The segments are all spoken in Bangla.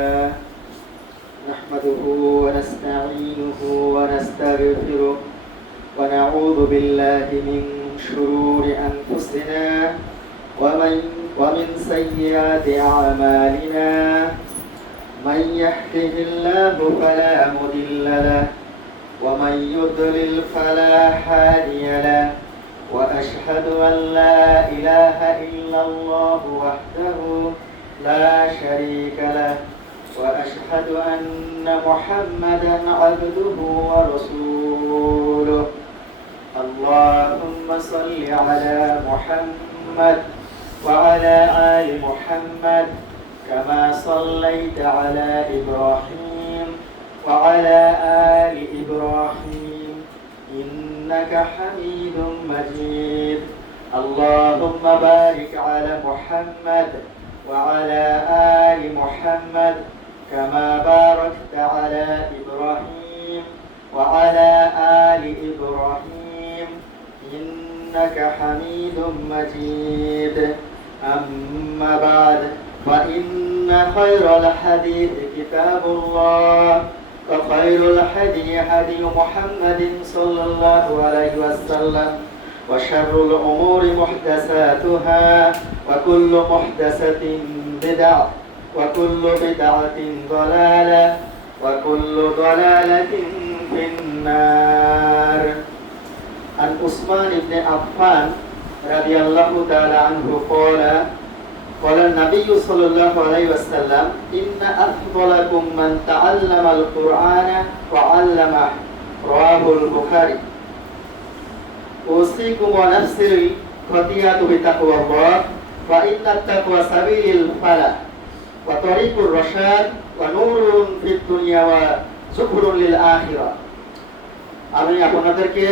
لله نحمده ونستعينه ونستغفره ونعوذ بالله من شرور أنفسنا ومن سيئات أعمالنا من يهده الله فلا مضل له ومن يضلل فلا هادي له وأشهد أن لا إله إلا الله وحده لا شريك له وأشهد أن محمدا عبده ورسوله اللهم صل على محمد وعلى آل محمد كما صليت على إبراهيم وعلى آل إبراهيم إنك حميد مجيد اللهم بارك على محمد وعلى آل محمد كما باركت على إبراهيم وعلى آل إبراهيم إنك حميد مجيد أما بعد فإن خير الحديث كتاب الله وخير الهدي هدي محمد صلى الله عليه وسلم وشر الأمور محدثاتها وكل محدثة بدعة وكل بدعة ضلالة وكل ضلالة في النار. عن عثمان بن عفان رضي الله تعالى عنه قال النبي صلى الله عليه وسلم إن أفضلكم من تعلم القرآن وعلمه رواه البخاري. أوصيكم ونفسي الخطيئة بتقوى الله فإن التقوى سبيل الفلاح وطريق الرشاد ونور في الدنيا وزخر للآخرة. আমি আপনাদেরকে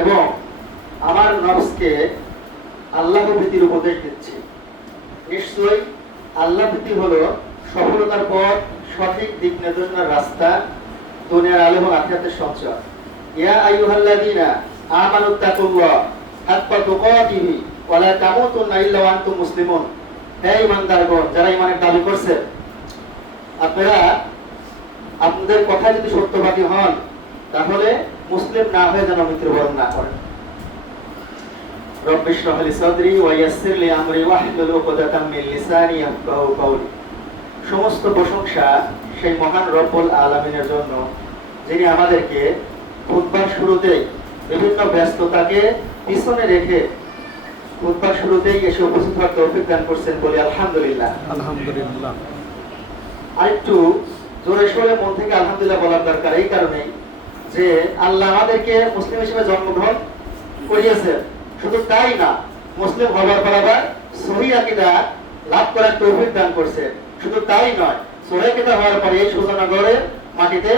এবং আমার নফসকে আল্লাহ ভীতির উপদেশ দিচ্ছি। নিশ্চয়ই আল্লাহ ভীতি হলো সফলতার পথ, সঠিক দিক নির্দেশনার রাস্তা, দুনিয়ার আলো এবং আখিরাতের সঞ্চয়। ইয়া আইয়ুহাল্লাযীনা আমানুত্তাকুল্লাহ হাক্কা তুকাতিহি ওয়া লা তামুতুন্না ইল্লা ওয়া আনতুম মুসলিমুন। হে ঈমানদারগণ, যারা ঈমানের দাবি করছে, আপনারা আপনাদের কথা যদি সত্যবাদী হন তাহলে মুসলিম না হয়ে যেন মৃত্যুবরণ না করেন। রব্বি ইশরাহ লি সাদরি ওয়া ইয়াসসির লি আমরি ওয়াহলুল উকদাতাম মিন লিসানি ইয়াফকাহু কাওলি। সমস্ত প্রশংসা সেই মহান রব্বুল আলামিনের জন্য, যিনি আমাদেরকে খুতবার শুরুতেই বিভিন্ন ব্যস্ততাকে পিছনে রেখে খুতবার শুরুতেই এসে উপস্থিত হওয়ার তৌফিক দান করছেন। বলি আলহামদুলিল্লাহ। আলহামদুলিল্লাহ। আরেকটু জোরে সোরে মন থেকে আলহামদুলিল্লাহ বলার দরকার এই কারণেই যে আল্লাহ আমাদেরকে মুসলিম হিসেবে জন্মগ্রহণ করিয়েছেন। শুধু তাই না, মুসলিম হবার পর আবার সহিহ আকীদা লাভ করার তৌফিক দান করছেন। শুধু তাই নয়, সহিহ আকীদা হওয়ার পরে এই সুজানগরের মাটিতে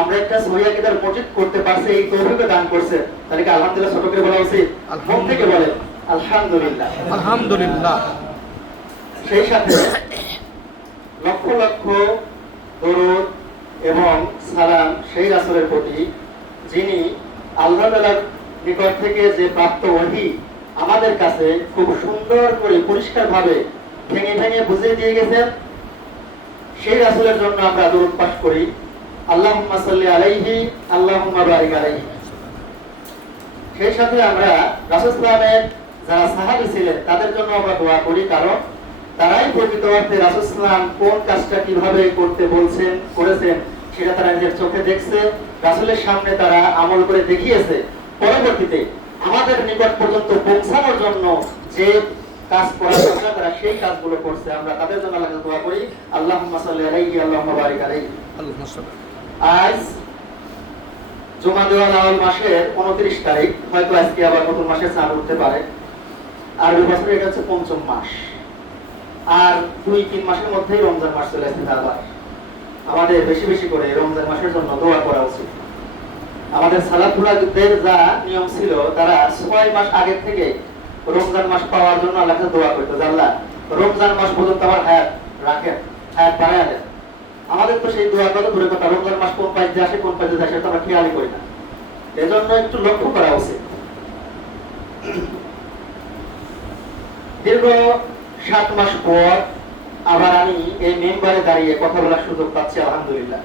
আমরা একটা সহিহ আকীদার মসজিদ করতে পারছি, এই তৌফিকও দান করছেন। তাহলে কি আলহামদুলিল্লাহ ছোট করে বলা উচিত? মন থেকে বলেন আলহামদুলিল্লাহ। আলহামদুলিল্লাহ। সেই সাথে লক্ষ লক্ষ দরুদ এবং সালাম সেই রাসূলের প্রতি, যিনি আল্লাহ তাআলার নিকট থেকে যে প্রাপ্ত ওহী আমাদের কাছে খুব সুন্দর করে পরিষ্কার ভাবে ভেঙে ভেঙে বুঝিয়ে দিয়ে গেছেন। সেই রাসূলের জন্য আমরা দরুদ পাঠ করি, আল্লাহুম্মা সাল্লি আলাইহি আল্লাহুম্মা বারিক আলাইহি। সেই সাথে আমরা রাসূল সাল্লাল্লাহু যারা সাহাবী ছিলেন তাদের জন্য আমরা দোয়া করি, কারণ তারাই প্রকৃত অর্থে রাসূল সাল্লাল্লাহু কোন কাজটা কিভাবে করতে বলছেন করেছেন সেটা তারা নিজের চোখে দেখছে, রাসূলের সামনে তারা আমল করে দেখিয়েছে। পরবর্তীতে আমাদের নিকট পর্যন্ত পৌঁছানোর জন্য যে কাজ করার কথা তারা সেই কাজগুলো করছে। আমরা তাদের জন্য আল্লাহকে দোয়া করি, আল্লাহুম্মা সাল্লি আলাইহি আল্লাহুম্মা বারিক আলাইহি। আজ জুমাদুল আউয়াল মাসের 29 তারিখ, হয়তো আজকে আবার নতুন মাসের চাঁদ উঠতে পারে। আরবি বছরে এটা হচ্ছে পঞ্চম মাস, আর 2-3 মাসের মধ্যেই রমজান মাস চলে আসছে। আবার আমাদের বেশি বেশি করে রমজান মাসের জন্য দোয়া করা উচিত। আমাদের সালাতুল্লাহদের যা নিয়ম ছিল, তারা 6 মাস আগে থেকে রমজান মাস পাওয়ার জন্য আল্লাহকে দোয়া করতো, আল্লাহ রমজান মাস পর্যন্ত আমার হায়াত রাখেন, হায়াত বাড়ায় দেন। আমাদের তো সেই দোয়া কত দূরে কথা, রমজান মাস কোন পাইতে আসে কোন পাইতে আসে তো আমরা খেয়ালই করি না। এজন্য একটু লক্ষ্য করা উচিত। দীর্ঘ 7 মাস পর আবার আমি এই মেম্বারে দাঁড়িয়ে কথা বলার সুযোগ পাচ্ছি, আলহামদুলিল্লাহ।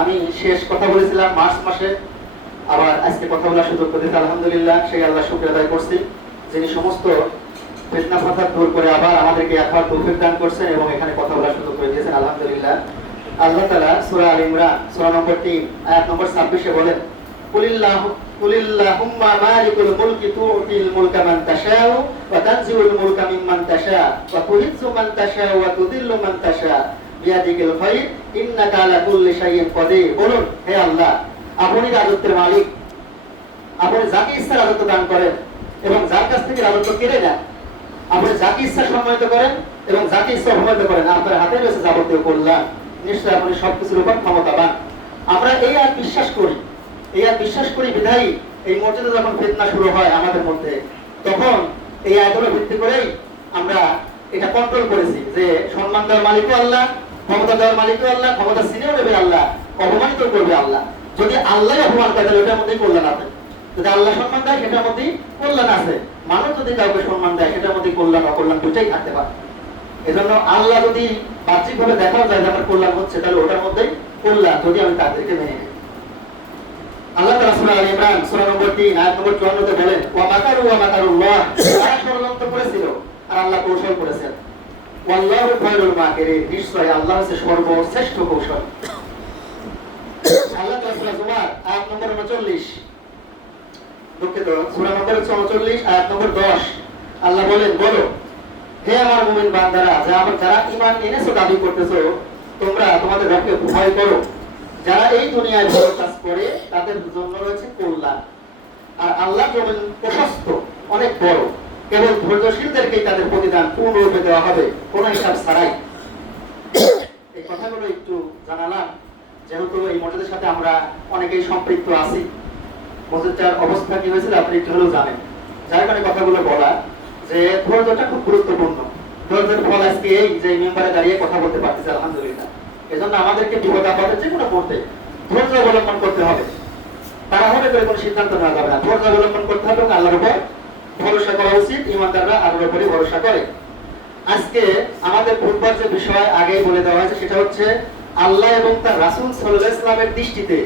আমি শেষ কথা বলেছিলাম মার্চ মাসে, আবার আজকে কথা বলার সুযোগ পেয়েছি, আলহামদুলিল্লাহ। সেই আল্লাহ শুকরিয়া আদায় করছি, যিনি সমস্ত ফিতনা ফাসাদ দূর করে আবার আমাদেরকে একবার তৌফিক দান করছেন এবং এখানে কথা বলার সুযোগ করে দিয়েছেন, আলহামদুলিল্লাহ। আল্লাহ তাআলা সূরা আল ইমরান সূরা নম্বর 3 আয়াত নম্বর 26 বলেন, কুলিল্লাহুম্মা মালিকুল মুলকি তু'তিল মুলকা মান তাশাউ ওয়া তানজিউল মুলকা মিম্মান তাশা ওয়া তু'ইজ্জু মান তাশা ওয়া তুযিল্লু মান তাশা বিয়াদিকিল খায়র ইন্নাকা আলা কুল্লি শাইইন কাদির। বলুন, হে আল্লাহ, আপনি রাজত্বের মালিক, আপনি যাকে ইচ্ছা রাজত্ব দান করেন এবং যার কাছ থেকে রাজত্ব কেড়ে নেন। আপনি যাকে ইচ্ছা সম্মানিত করেন এবং যাকে ইচ্ছা অপমানিত করেন। আপনার হাতে রয়েছে যাবতীয় কল্যাণ, নিশ্চয়ই আপনি সবকিছুর উপর ক্ষমতাবান। আমরা এই আর বিশ্বাস করি, এই আর বিশ্বাস করি বিধায়ী এই মসজিদে যখন ফিতনা শুরু হয় আমাদের মধ্যে, তখন এই আয়াতের ভিত্তি করেই আমরা এটা কন্ট্রোল করেছি যে সম্মান দেওয়ার মালিকও আল্লাহ, ক্ষমতা দেওয়ার মালিকও আল্লাহ, ক্ষমতা ছিনিয়েও নেবে আল্লাহ, অপমানিত করবে আল্লাহ। যদি আল্লাহ অপমান করে তাহলে ওটার মধ্যেই কল্যাণ আছে। যদি আল্লাহ সম্মান দেয় সেটার মধ্যেই কল্যাণ আছে। মানুষ যদি কাউকে সম্মান দেয় সেটার মধ্যে কল্যাণ অকল্যাণ দুটাই থাকতে পারে। এজন্য আল্লাহ যদি বাহ্যিকভাবে দেখাও যায় যে আমার কল্যাণ হচ্ছে, তাহলে ওটার মধ্যেই কল্যাণ, যদি আমি তাদেরকে মেনে নিই। আল্লাহ তাআলা সূরা আল ইমরান সূরা নম্বর 3 আয়াত নম্বর 54 তে বলেন, ওয়া মাকারুল্লাহ, তারা ষড়যন্ত্র করেছিল আর আল্লাহ কৌশল করেছেন। ওয়াল্লাহু খায়রুল মাকিরিন, নিশ্চয় আল্লাহ হচ্ছে সর্বশ্রেষ্ঠ কৌশল। আল্লাহ তাআলা সূরা জুমার আয়াত নম্বর 39, দুঃখিত, সূরা নম্বর 39 আয়াত নম্বর 10 আল্লাহ বলেন, বলো হে আমার মুমিন বান্দারা, যারা ঈমান এনেছো দাবি করতেছো, তোমরা তোমাদের রবকে ভয় করো। যারা এই দুনিয়ায় ভালো কাজ করে তাদের জন্য রয়েছে কল্যাণ, আর আল্লাহ জমিন প্রশস্ত, অনেক বড়। কেবল ধৈর্যশীলদেরকেই তাদের প্রতিদান পূর্ণরূপে দেওয়া হবে, কোনো হিসাব ছাড়াই। এই কথাগুলো একটু জানালাম, যেহেতু এই মসজিদের সাথে আমরা অনেকেই সম্পৃক্ত আছি। মসজিদটার অবস্থা কি হয়েছিল আপনি একটু হলেও জানেন, যার কারণে কথাগুলো বলা যে ধৈর্যটা খুব গুরুত্বপূর্ণ। ধৈর্যের ফল আজকে এই যে মেম্বারে দাঁড়িয়ে কথা বলতে পারতেছি, আলহামদুলিল্লাহ। এজন্য আমাদেরকে বিপদ আপদের যে কোনো মুহূর্তে ধৈর্য অবলম্বন করতে হবে। তাড়াহুড়ো করে কোনো সিদ্ধান্ত নেওয়া যাবে না, ধৈর্য অবলম্বন করতে হবে এবং আল্লাহর উপর ভরসা করা উচিত। ঈমানদাররা আল্লাহর উপরই ভরসা করে। আজকে আমাদের বুধবার যে বিষয় আগেই বলে দেওয়া হয়েছে, সেটা হচ্ছে আল্লাহ এবং তার রাসূল সাল্লাল্লাহু আলাইহি ওয়াসাল্লামের দৃষ্টিতে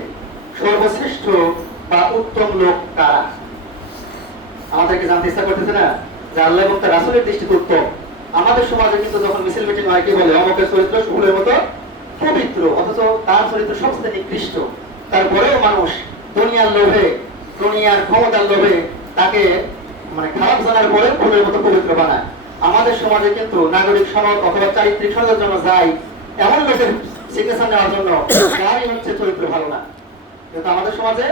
সর্বশ্রেষ্ঠ বা উত্তম লোক কারা। আমাদেরকে জানতে ইচ্ছা করতেছে না যে আল্লাহ এবং তার রাসূলের দৃষ্টিতে উত্তম। আমাদের সমাজে কিন্তু যখন মিছিল মিটিং হয়, কি বলে, অমুকের চরিত্র শুকুরের মতো পবিত্র, অথচ তার চরিত্র সবচেয়ে নিকৃষ্ট। তারপরেও মানুষ দুনিয়ার লোভে, দুনিয়ার ক্ষমতার লোভে তাকে খারাপ জানার পরে ফুলের মতো পবিত্র বানায়। আমাদের সমাজে কিন্তু নাগরিক সনদ অথবা চারিত্রিক সনদের জন্য যায় এমন লোকের সিগনেচার নেওয়ার জন্য, যারই হচ্ছে চরিত্র ভালো না। কিন্তু আমাদের সমাজে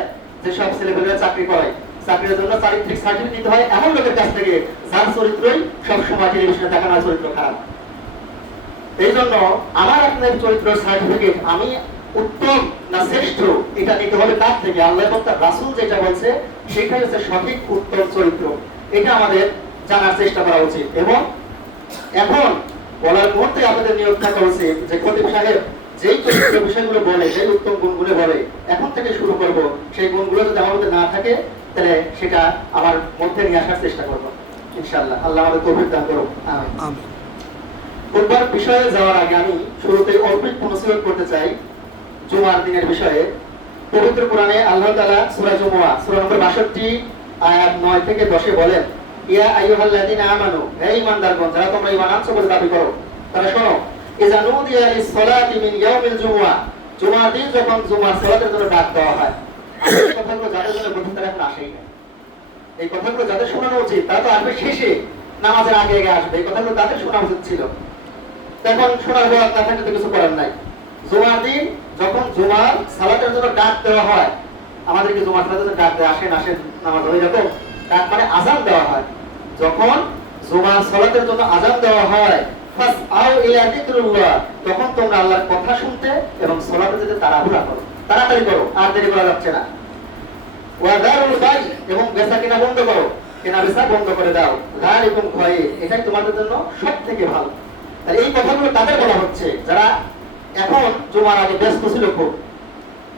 যেসব ছেলেপেলেরা চাকরি করে, চাকরির জন্য চারিত্রিক সার্টিফিকেট নিতে হয় এমন লোকের কাছ থেকে, যার চরিত্রই সবসময় টেলিভিশনে দেখানো হয় চরিত্র খারাপ। এই জন্য আমার আপনার চরিত্র সার্টিফিকেট আমি উত্তম না শ্রেষ্ঠ, এটা নিতে হবে কার থেকে? আল্লাহ এবং তার রাসূল যেটা বলছে সেটাই হচ্ছে সঠিক উত্তম চরিত্র। এটা আমাদের জানার চেষ্টা করা উচিত। এবং এখন বলার মুহূর্তে আমাদের নিয়োগ থাকা উচিত যে খতিব সাহেব যেই চরিত্র বিষয়গুলো বলে, যেই উত্তম গুণগুলো বলে, এখন থেকে শুরু করব। সেই গুণগুলো যদি আমার মধ্যে না থাকে, তাহলে সেটা আমার মধ্যে নিয়ে আসার চেষ্টা করবো ইনশাআল্লাহ। আল্লাহ আমাদের তৌফিক দান করুন, আমিন। বুধবার বিষয়ে যাওয়ার আগে আমি শুরুতে অল্প একটু নসিহত করতে চাই জুমার দিনের বিষয়ে। পবিত্র কোরআনে আল্লাহ তাআলা সূরা জুমুয়া সূরা নম্বর 62 আয়াত 9 থেকে 10 বলেন, ইয়া আইয়ুহাল্লাযীনা আমানু, হে ঈমানদারগণ, যারা তোমরা ঈমান আনছো বলে দাবি করো, তারা শোনো, ইযা নুদিয়া লিস-সালাতি মিন ইয়াউমিল জুমুয়া, জুমার দিন যখন জুমার সালাতের জন্য ডাক দেওয়া হয়। এই কথাগুলো যাদের জন্য বলতে তারা এখন আসেই না। এই কথাগুলো যাদের শোনানো উচিত তারা তো আসবে শেষে, নামাজের আগে আগে আসবে। এই কথাগুলো তাদের শোনা উচিত ছিল। এখন শোনার পর না থাকলে তো কিছু করার নাই। জুমার দিন যখন জুমার সালাতের জন্য ডাক দেওয়া হয়, আমাদেরকে জুমার সালাতের জন্য ডাক দেওয়া, আসেন আসেন নামাজ হয়ে যাবে, ডাক মানে আযান দেওয়া হয়। যখন জুমার সালাতের জন্য আযান দেওয়া হয়, ফাসআউ ইলা যিকরিল্লাহ, তখন তোমরা আল্লাহর কথা শুনতে এবং সালাতে যেতে তাড়াহুড়া করো, তাড়াতাড়ি করো, আর দেরি করা যাচ্ছে না। ওয়া দারুল বাই, এবং বেচাকেনা বন্ধ করো, কেনা বেচা বন্ধ করে দাও। যালিকুম খায়র, এটাই তোমাদের জন্য সবথেকে ভালো। তাহলে এই কথাগুলো তাদের বলা হচ্ছে যারা এখন জুমার আগে ব্যস্ত ছিল, খুব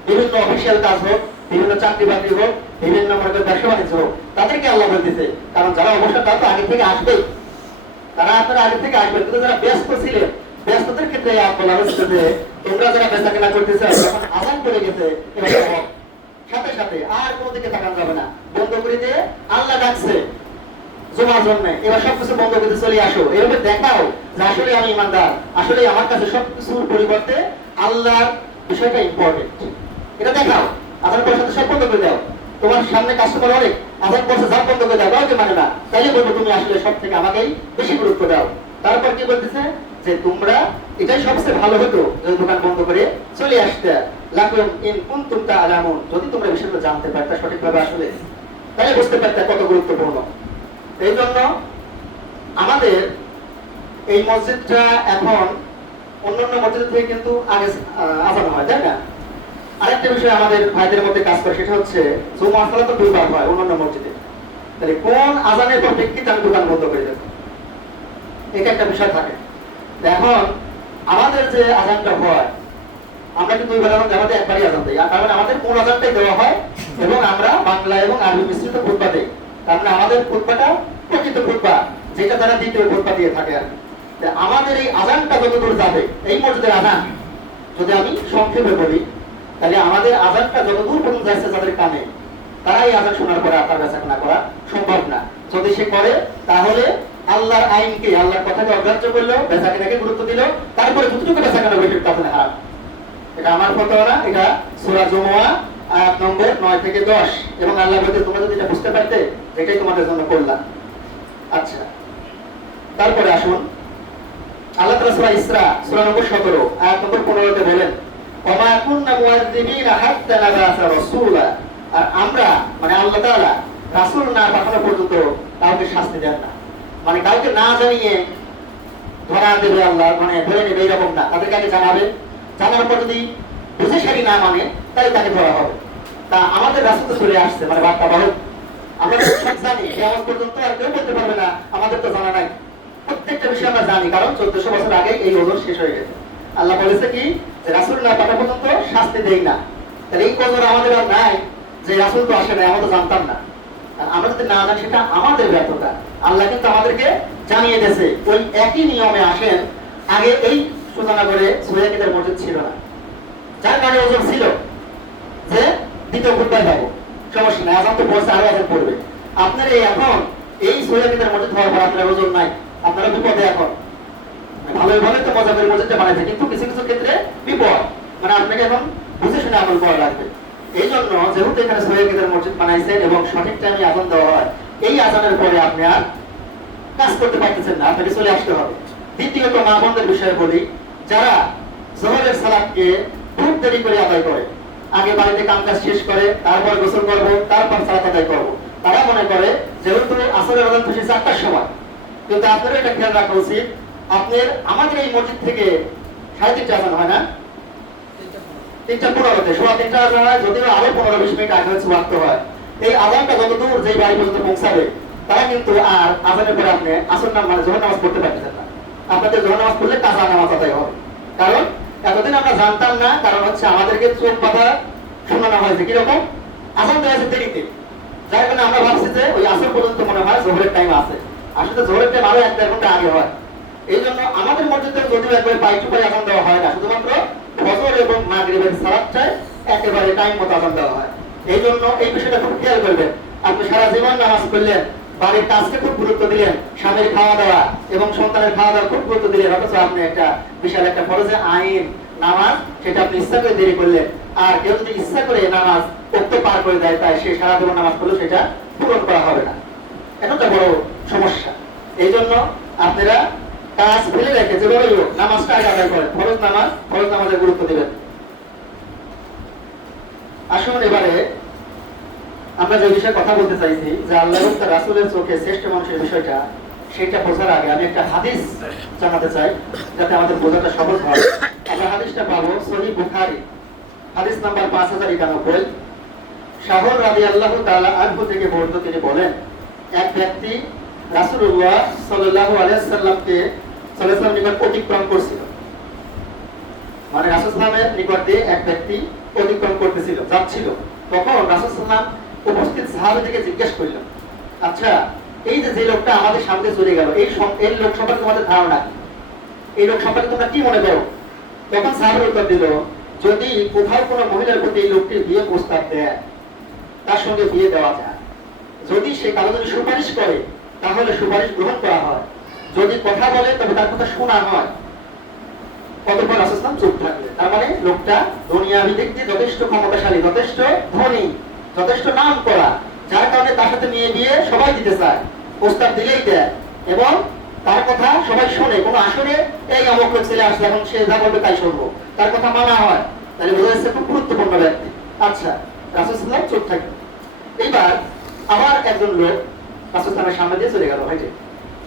বিভিন্ন অফিসিয়াল কাজ হোক, বিভিন্ন চাকরি বাকরি হোক, বিভিন্ন ব্যবসা বাণিজ্য হোক, তাদেরকে আল্লাহ বলতেছে। কারণ যারা অবসর, তারা তো আগে থেকে আসবেই, তারা আপনারা আগে থেকে আসবেন। কিন্তু যারা ব্যস্ত ছিলেন, ব্যস্ততার ক্ষেত্রে বলা হচ্ছে যে তোমরা যারা বেচা কেনা করতেছে যখন আজান করে গেছে এবার সাথে সাথে আর কোনো দিকে তাকানো যাবে না, বন্ধ করে দিয়ে আল্লাহ ডাকছে জমার জন্য, এবার সবকিছু বন্ধ করতে চলে আসো। এভাবে দেখাও যে আসলে আমি ইমানদার, আসলে আমার কাছে সবকিছুর পরিবর্তে আল্লাহর বিষয়টা ইম্পর্টেন্ট, এটা দেখাও। আজান পর সাথে সব বন্ধ করে দাও। তোমার সামনে কাস্টমার অনেক, আজান পড়ছে সব বন্ধ করে দাও, কাউকে মানে না, তাইলে বলবো তুমি আসলে সব থেকে আমাকেই বেশি গুরুত্ব দাও। তারপর কি বলতেছে যে তোমরা এটাই সবচেয়ে ভালো হতো যদি দোকান বন্ধ করে চলে আসতে, লাকুম ইন কুনতুম তাআলামুন, যদি তোমরা বিষয়টা জানতে পারতে সঠিকভাবে আসলে, তাহলে বুঝতে পারতে কত গুরুত্বপূর্ণ। এই জন্য আমাদের এই মসজিদটা এখন অন্যান্য মসজিদ থেকে কিন্তু আগে আজান হয়, তাই না? আরেকটা বিষয় আমাদের ভাইদের মধ্যে কাজ করে, সেটা হচ্ছে জুমা সালাত তো দুইবার হয় অন্যান্য মসজিদে, তাহলে কোন আজানের প্রেক্ষিতে আমি দোকান বন্ধ করে দেব, এটা একটা বিষয় থাকে। এখন আমাদের যে আজানটা হয় আমরা কিন্তু দুইবার আমাদের একবারই আজান দিই, কারণ আমাদের কোন আজানটাই দেওয়া হয় এবং আমরা বাংলা এবং আরবি মিশ্রিত খুতবা দিই, তার মানে আমাদের খুতবাটা প্রকৃত খুতবা, যেটা তারা দ্বিতীয় খুতবা দিয়ে থাকে আর কি। আমাদের এই আজানটা যতদূর যাবে, এই মসজিদের আজান যদি আমি সংক্ষেপে বলি, তাহলে আমাদের আজানটা যতদূর পর্যন্ত যাচ্ছে তাদের কানে, তারা এই আজান শোনার পরে আপনার বেচাকেনা করা সম্ভব না। যদি সে করে তাহলে আল্লাহর আইনকে, আল্লাহর কথাকে অগ্রাহ্য করলো, বেচাকেনাকে গুরুত্ব দিল, তারপরে যতটুকু বেচাকেনা বেশি তাহলে হারাম। এটা আমার ফতোয়া না, এটা সূরা জুমুয়া আয়াত নম্বর 9 থেকে 10, এবং আল্লাহ বলতে তোমরা যদি এটা বুঝতে পারতে এটাই তোমাদের জন্য করলাম। আচ্ছা, তারপরে আসুন আল্লাহ তাআলা সূরা ইসরা সূরা নম্বর 17 আয়াত নম্বর 15 তে বলেন, ওমা কুননা মুআযযিবিনা হাত্তা নাবাসা রাসূলা, আর আমরা মানে আল্লাহ তাআলা রাসূল না পাঠানো পর্যন্ত কাউকে শাস্তি দেন না, মানে কাউকে না জানিয়ে ধরা দেবে আল্লাহ, মানে ধরে নেবে এরকম না, তাদেরকে আগে জানাবে, জানার পর যদি বুঝে সারি না মানে তাহলে তাকে ধরা হবে। তা আমাদের রাসূল তো চলে আসছে, মানে বার্তা বাহক, আমরা তো সব জানি, কিয়ামত পর্যন্ত আর কেউ বলতে পারবে না আমাদের তো জানা নাই, প্রত্যেকটা বিষয় আমরা জানি, কারণ 1400 বছর আগে এই ওজন শেষ হয়ে গেছে। আল্লাহ বলেছে কি যে রাসূল না পাঠা পর্যন্ত শাস্তি দেই না, তাহলে এই কদর আমাদের আর নাই যে রাসূল তো আসে নাই, আমরা তো জানতাম না। আমরা যদি না জানি সেটা আমাদের ব্যর্থতা, আল্লাহ কিন্তু আমাদেরকে জানিয়ে দিয়েছে। ওই একই নিয়মে আসেন, আগে এই সুজানগরে সুয়াকিদের মসজিদ ছিল না, যার কারণে ওজন ছিল যে দ্বিতীয় খুতবায় যাবো, সমস্যা নাই, আজান তো পড়ছে আরো আজান পড়বে। আপনার এই এখন এই সুয়াকিদের মসজিদ হওয়ার পর আপনার ওজন নাই, আপনারা বিপদে এখন, ভালোই ভালো তো মজা করে মসজিদটা বানাইছে, কিন্তু কিছু কিছু ক্ষেত্রে বিপদ, মানে আপনাকে এখন বুঝে শুনে আমল করা লাগবে। এই জন্য যেহেতু এখানে সুয়াকিদের মসজিদ বানাইছেন এবং সঠিক টাইমে আজান দেওয়া হয়, এই আজানের পরে আপনি আর কাজ করতে পারতেছেন না, আপনাকে চলে আসতে হবে। দ্বিতীয়ত মা বোনদের বিষয়ে বলি, যারা জোহরের সালাতকে খুব দেরি করে আদায় করে, আগে বাড়িতে কাম কাজ শেষ করে তারপর গোসল করবো, তারপর সালাত আদায় করবো, তারা মনে করে যেহেতু আসরের আজান খুশি 4টার সময়, কিন্তু আপনারও এটা খেয়াল রাখা উচিত, আপনার আমাদের এই মসজিদ থেকে 3:30 আজান হয় না, 3:15-তে, 3:15 আজান হয়, যদিও আরো 15-20 মিনিট আগে হচ্ছে ওয়াক্ত হয়। এই আজানটা যতদূর যেই বাড়ি পর্যন্ত পৌঁছাবে, তারা কিন্তু আর আজানের পরে আপনি আসর নাম মানে জোহর নামাজ পড়তে পারতেছেন না। আপনাদের জোহর নামাজ পড়লে কাজা নামাজ আদায় হবে, কারণ এতদিন আমরা জানতাম না, কারণ হচ্ছে আমাদেরকে চোখ বাঁধা শোনানো হয়েছে কিরকম আজান দেওয়া হয়েছে দেরিতে, যার কারণে আমরা ভাবছি যে ওই আসর পর্যন্ত মনে হয় জোহরের টাইম আছে, আসলে জোহরের টাইম আরো 1-1.5 ঘন্টা আগে হয়। এই জন্য আমাদের মসজিদে যদিও একবারে পাই টু পাই আজান দেওয়া হয় না, শুধুমাত্র ফজর এবং মাগরিবের সালাতটায় একেবারে টাইম মতো আজান দেওয়া হয়। এই জন্য এই বিষয়টা খুব খেয়াল করবেন। আপনি সারা জীবন নামাজ পড়লেন, বাড়ির কাজকে খুব গুরুত্ব দিলেন, স্বামীর খাওয়া দাওয়া এবং সন্তানের খাওয়া দাওয়া খুব গুরুত্ব দিলেন, অথচ আপনি একটা বিশাল একটা ফরজে আইন নামাজ সেটা আপনি ইচ্ছা করে দেরি করলেন। আর কেউ যদি ইচ্ছা করে নামাজ ওক্ত পার করে দেয়, তাই সে সারা জীবন নামাজ পড়লেও সেটা পূরণ করা হবে না, এটা একটা বড় সমস্যা। এই জন্য আপনারা কাজ ফেলে রেখে যেভাবেই হোক নামাজটা আগে আদায় করেন, ফরজ নামাজের গুরুত্ব দিবেন। আসুন এবারে আমরা যে বিষয়ে কথা বলতে চাইছি যে আল্লাহ এবং তার রাসূলের চোখে শ্রেষ্ঠ মানুষের বিষয়টা, সেটা বোঝার আগে আমি একটা হাদিস জানাতে চাই যাতে আমাদের বোঝাটা সহজ হয়। আমরা হাদিসটা পাবো সহিহ বুখারী হাদিস নাম্বার 5091। শাহর রাদিয়াল্লাহু তাআলা আনহু থেকে বর্ণিত, তিনি বলেন, এক ব্যক্তি রাসূলুল্লাহ সাল্লাল্লাহু আলাইহি ওয়াসাল্লামকে নিকট অতিক্রম করছিল, মানে রাসূল সাল্লামের নিকট দিয়ে এক ব্যক্তি অতিক্রম করতেছিল, যাচ্ছিল। তখন রাসূল সাল্লাম উপস্থিত সাহাবীদেরকে জিজ্ঞেস করলেন, আচ্ছা এই যে লোকটা আমাদের সামনে চলে গেল, এই লোক সম্পর্কে তোমাদের ধারণা কি? এই লোক সম্পর্কে তোমরা কি মনে করো? তখন সাহাবীরা উত্তর দিল, যদি কোথাও কোনো মহিলার প্রতি এই লোকটির বিয়ে প্রস্তাব দেয়, তার সঙ্গে বিয়ে দেওয়া যায়। যদি সে কারো যদি সুপারিশ করে, তাহলে সুপারিশ গ্রহণ করা হয়। যদি কথা বলে, তবে তার কথা শোনা হয়। অতঃপর রাসূল সাল্লাল্লাহু আলাইহি ওয়াসাল্লাম চুপ থাকলেন। তার মানে লোকটা দুনিয়াবি দিক দিয়ে যথেষ্ট ক্ষমতাশালী, যথেষ্ট ধনী, যথেষ্ট নাম করা, যার কারণে তার সাথে মেয়ে বিয়ে সবাই দিতে চায়, প্রস্তাব দিলেই দেয়, এবং তার কথা সবাই শোনে। কোনো আসরে এই অমুক ছেলে আসলে এখন সে যা বলবে তাই শুনবো, তার কথা মানা হয়। তাহলে বোঝা যাচ্ছে খুব গুরুত্বপূর্ণ ব্যক্তি। আচ্ছা, রাসূল সাল্লাল্লাহু আলাইহি ওয়াসাল্লাম চুপ থাকলেন। এইবার আবার একজন লোক রাসূল সাল্লাল্লাহু সামনে দিয়ে চলে গেল ভাইটে।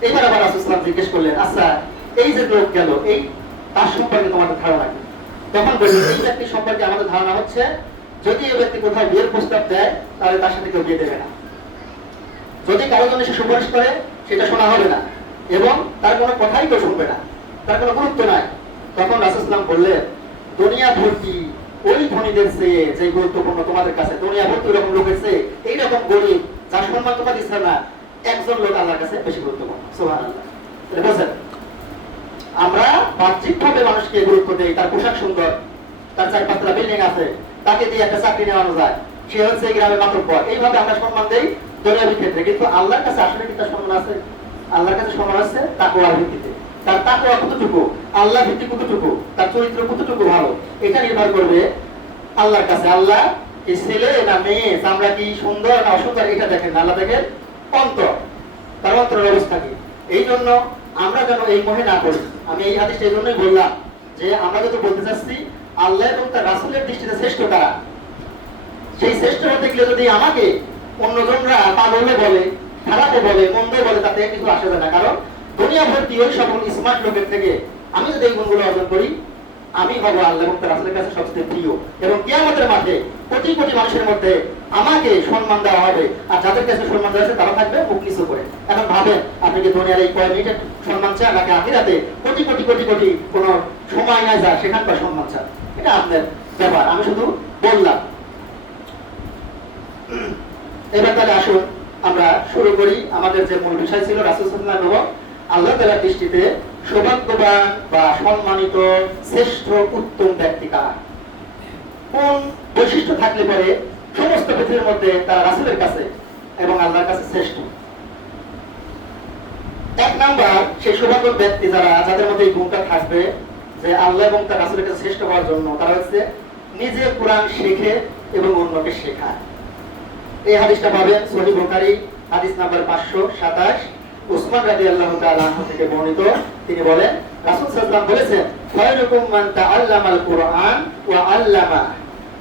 এইবার আবার রাসূল সাল্লাল্লাহু আলাইহি ওয়াসাল্লাম জিজ্ঞেস করলেন, আচ্ছা এই যে লোক গেল, এই তার সম্পর্কে তোমাদের ধারণা কি? তখন বললেন, এই ব্যক্তি সম্পর্কে আমাদের ধারণা হচ্ছে, যদি এই ব্যক্তি কোথাও বিয়ের প্রস্তাব দেয়, তাহলে তার সাথে কেউ বিয়ে দেবে না। যদি কারো জন্য সে সুপারিশ করে, সেটা শোনা হবে না, এবং তার কোনো কথাই কেউ শুনবে না, তার কোনো গুরুত্ব নাই। তখন রাসূল সাল্লাল্লাহু আলাইহি ওয়াসাল্লাম বললেন, দুনিয়া ভর্তি ওই ধনীদের চেয়ে যে গুরুত্বপূর্ণ তোমাদের কাছে, দুনিয়া ভর্তি ওরকম লোকের চেয়ে এইরকম গরিব যার সম্মান তোমরা দিচ্ছে না, একজন লোক আল্লাহর কাছে বেশি গুরুত্বপূর্ণ। সুবহানাল্লাহ। তাহলে বুঝলেন, আমরা বাহ্যিকভাবে মানুষকে গুরুত্ব দেই, তার পোশাক সুন্দর, তার 4-5 বিল্ডিং আছে, তাকে দিয়ে একটা চাকরি নেওয়ানো যায়, সে হচ্ছে গ্রামের মাতব্বর, এইভাবে আমরা সম্মান দেই দুনিয়াবি ক্ষেত্রে। কিন্তু আল্লাহর কাছে আসলে কি তার সম্মান আছে? আল্লাহর কাছে সম্মান আছে তাকওয়ার ভিত্তিতে। তার তাকওয়া কতটুকু, আল্লাহ ভিত্তি কতটুকু, তার চরিত্র কতটুকু ভালো, এটা নির্ভর করবে আল্লাহর কাছে। আল্লাহ কি ছেলে না মেয়ে, আমরা কি সুন্দর না অসুন্দর, এটা দেখেন না, আল্লাহ দেখেন অন্তর, তার অন্তরের অবস্থা কি। এই জন্য আমরা যেন এই মোহে না পড়ি। আমি এই হাদিসটা এই জন্যই বললাম যে আমরা যত বলতে চাচ্ছি আল্লাহ এবং তার রাসূলের দৃষ্টিতে শ্রেষ্ঠ কারা, সেই শ্রেষ্ঠ হতে গেলে যদি আমাকে অন্যজনরা পাগলে বলে, খারাপে বলে, মন্দে বলে, তাতে কিছু আসে না। কারণ দুনিয়া ভর্তি ওই সকল স্মার্ট লোকের থেকে আমি যদি এই গুণগুলো অর্জন করি, আমি হব আল্লাহ এবং তার রাসূলের কাছে সবচেয়ে প্রিয়, এবং কিয়ামতের মাঠে কোটি কোটি মানুষের মধ্যে আমাকে সম্মান দেওয়া হবে, আর যাদের কাছে সম্মান দেওয়া আছে তারা থাকবে মুখ নিচু করে। এখন ভাবেন, আপনি কি দুনিয়ার এই কয়েক মিনিটের সম্মান চান, নাকি আখিরাতে কোটি কোটি কোটি কোটি কোনো সময় না যায় সেখানকার সম্মান চান? এটা আপনার ব্যাপার, আমি শুধু বললাম। এবার তাহলে আসুন আমরা শুরু করি। আমাদের যে মূল বিষয় ছিল রাসূল সাল্লাল্লাহু আলাইহি ওয়াসাল্লাম আল্লাহ তাআলার দৃষ্টিতে সৌভাগ্যবান বা সম্মানিত শ্রেষ্ঠ উত্তম ব্যক্তি কারা, কোন বৈশিষ্ট্য থাকলে পরে সমস্ত পৃথিবীর মধ্যে তারা রাসূলের কাছে এবং আল্লাহর কাছে শ্রেষ্ঠ। এক নাম্বার, সেই সৌভাগ্য ব্যক্তি যারা, যাদের মধ্যে এই গুণটা থাকবে যে আল্লাহ এবং তার রাসূলের কাছে শ্রেষ্ঠ হওয়ার জন্য, তারা হচ্ছে নিজে কোরআন শেখে এবং অন্যকে শেখায়। এই হাদিসটা পাবেন সহিহ বুখারী হাদিস নাম্বার 527। উসমান রাদিয়াল্লাহু তাআলা আনহু থেকে বর্ণিত। তিনি বলেন, রাসূল সাল্লাল্লাহু আলাইহি ওয়াসাল্লাম বলেছেন, খায়রুকুম মান তাআল্লামাল কুরআন ওয়া আল্লামা,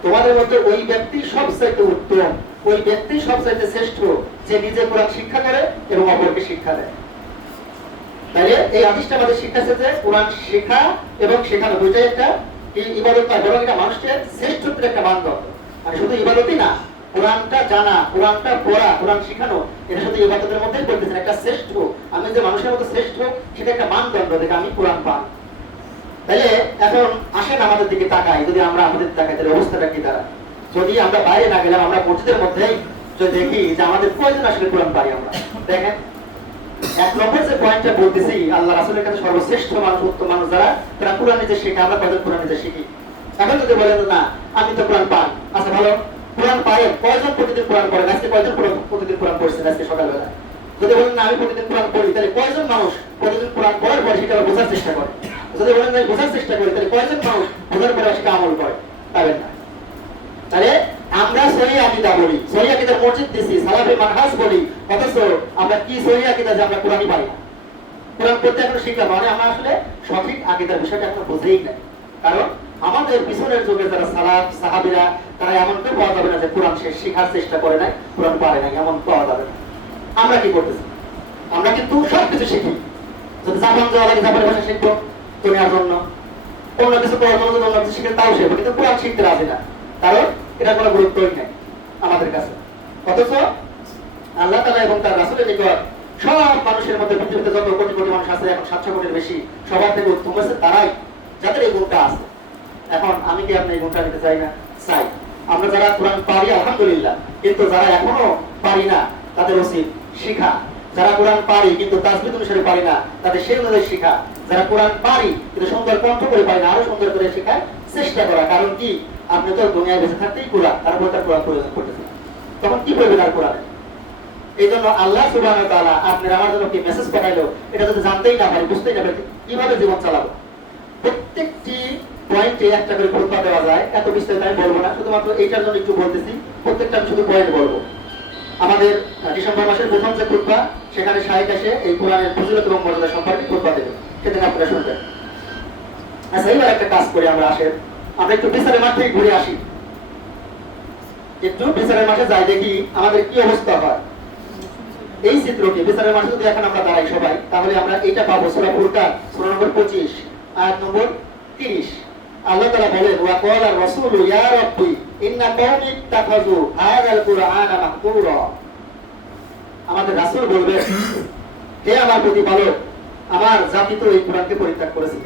তোমাদের মধ্যে ওই ব্যক্তি সবচেয়ে উত্তম, ওই ব্যক্তি সবচেয়ে শ্রেষ্ঠ যে নিজে কোরআন শিক্ষা করে এবং অপরকে শিক্ষা দেয়। তাহলে এই হাদিসটা আমাদের শিক্ষাছে যে কোরআন শেখা এবং শেখানো দুইটাই একটা ইবাদত নয়, বরং এটা মানুষের শ্রেষ্ঠত্বের একটা মানদণ্ড। মানে শুধু ইবাদতই না, কোরআনটা জানা, কোরআনটা পড়া, কোরআন শেখানো, এটা শুধু ইবাদতের মধ্যেই পড়তেছেন। একটা শ্রেষ্ঠ, আমি যে মানুষের মতো শ্রেষ্ঠ, সেটা একটা মানদণ্ড দেখে আমি কোরআন পাই। তাহলে এখন আসেন আমাদের দিকে তাকাই, যদি আমরা আমাদের তাকাই তাহলে অবস্থাটা কি দাঁড়ায়? যদি আমরা বাইরে না গেলাম, আমরা মসজিদের মধ্যেই যদি দেখি যে আমাদের কয়জন আসলে কোরআন পারি আমরা, দেখেন এক নম্বর যে পয়েন্টটা বলতেছি, আল্লাহ রাসূলের কাছে সর্বশ্রেষ্ঠ মানুষ, উত্তম মানুষ যারা, তারা কোরআন নিজে শেখে। আমরা কয়জন কোরআন নিজে শিখি? এখন যদি বলেন না আমি তো কোরআন পাই, আচ্ছা ভালো, কোরআন পারেন, কয়জন প্রতিদিন কোরআন পড়েন? আজকে কয়জন প্রতিদিন কোরআন পড়ছেন আজকে সকালবেলা? যদি বলেন না আমি প্রতিদিন কোরআন পড়ি, তাহলে কয়জন মানুষ প্রতিদিন কোরআন পড়ার পর সেটা বোঝার চেষ্টা করে? যদি বলেন আমি বোঝার চেষ্টা করি, তাহলে কয়জন মানুষ বোঝার পরে সেটা আমল করে? পাবেন না। তাহলে আমরা সহিহ আকীদা বলি, সহিহ আকীদার মসজিদ দিছি, সালাফি মানহাজ বলি, অথচ আমরা কি সহিহ আকীদা যে আমরা কোরআনই পারি না? কোরআন পড়তে এখনো শিখলাম মানে আমরা আসলে সঠিক আকীদার বিষয়টা এখনো বুঝেই না। কারণ আমাদের পিছনের যুগে যারা সালাফ সাহাবীরা, তারা এমন কেউ পাওয়া যাবে না যে কোরআন সে শেখার চেষ্টা করে নাই, কোরআন পারে নাই, এমন পাওয়া যাবে না। আমরা কি করতেছি? আমরা কিন্তু সবকিছু শিখি। যদি জাপান যাওয়া লাগে, জাপানি ভাষা শিখবো দুনিয়ার জন্য, অন্য কিছু করার জন্য অন্য কিছু শিখে তাও শিখবো, কিন্তু কোরআন শিখতে রাজি না, কারণ এটা কোনো গুরুত্বই নেই আমাদের কাছে। অথচ আল্লাহ তাআলা এবং তার রাসূলের নিকট সব মানুষের মধ্যে, পৃথিবীতে যত কোটি কোটি মানুষ আছে, এখন 700 কোটির বেশি, সবার থেকে উত্তম হচ্ছে তারাই যাদের এই গুণটা আছে। এখন আমি কি আপনি এই গুণটা নিতে চাই না? চাই। আমরা যারা কোরআন পারি আলহামদুলিল্লাহ, কিন্তু যারা এখনো পারি না তাদের উচিত শিখা। যারা কোরআন পারি কিন্তু তাজবিদ অনুসারে পারি না, তাদের সেই অনুযায়ী শিখা। যারা কোরআন পারি কিন্তু সুন্দর কণ্ঠ করে পারি না, আরো সুন্দর করে শেখার চেষ্টা করা। কারণ কি, আপনি তো দুনিয়ায় বেঁচে থাকতেই কোরআন, তারপর তার কোরআন প্রয়োজন করতেছে, তখন কি করবে তার কোরআনে? এই জন্য আল্লাহ সুবহানাহু ওয়া তাআলা আপনার আমার জন্য কি মেসেজ পাঠাইলো, এটা যদি জানতেই না পারি, বুঝতেই না পারি, কিভাবে জীবন চালাবো? প্রত্যেকটি পয়েন্টে একটা করে খুতবা দেওয়া যায়, এত বিস্তারিত আমি বলবো না, শুধুমাত্র এইটার জন্য একটু বলতেছি। প্রত্যেকটা আমি শুধু পয়েন্ট বলবো। আমাদের ডিসেম্বর মাসের প্রথম যে খুতবা, সেখানে শাহেক এসে এই কোরআনের ফজিলত এবং মর্যাদা সম্পর্কে খুতবা দেবে, সেদিন আপনারা শুনবেন। আচ্ছা, এইবার একটা কাজ করি, আমরা একটু বিচারের মাঠ থেকে ঘুরে আসি, একটু বিচারের মাঠে যাই, দেখি আমাদের কি অবস্থা হয়। এই চিত্রকে বিচারের মাঠে যদি এখন আমরা দাঁড়াই সবাই, তাহলে আমরা এইটা পাবো। সূরা ফুরকান সূরা নম্বর 25 আয়াত নম্বর 30। আল্লাহ তাআলা বলেন, ওয়া ক্বালা রাসূলু ইয়া রাব্বি ইন্না কওমি ইত্তাখাযু হাযাল কুরআনা মাহজুরা। আমাদের রাসূল বলবেন, হে আমার প্রতিপালক, আমার জাতি তো এই কোরআনকে পরিত্যাগ করেছে।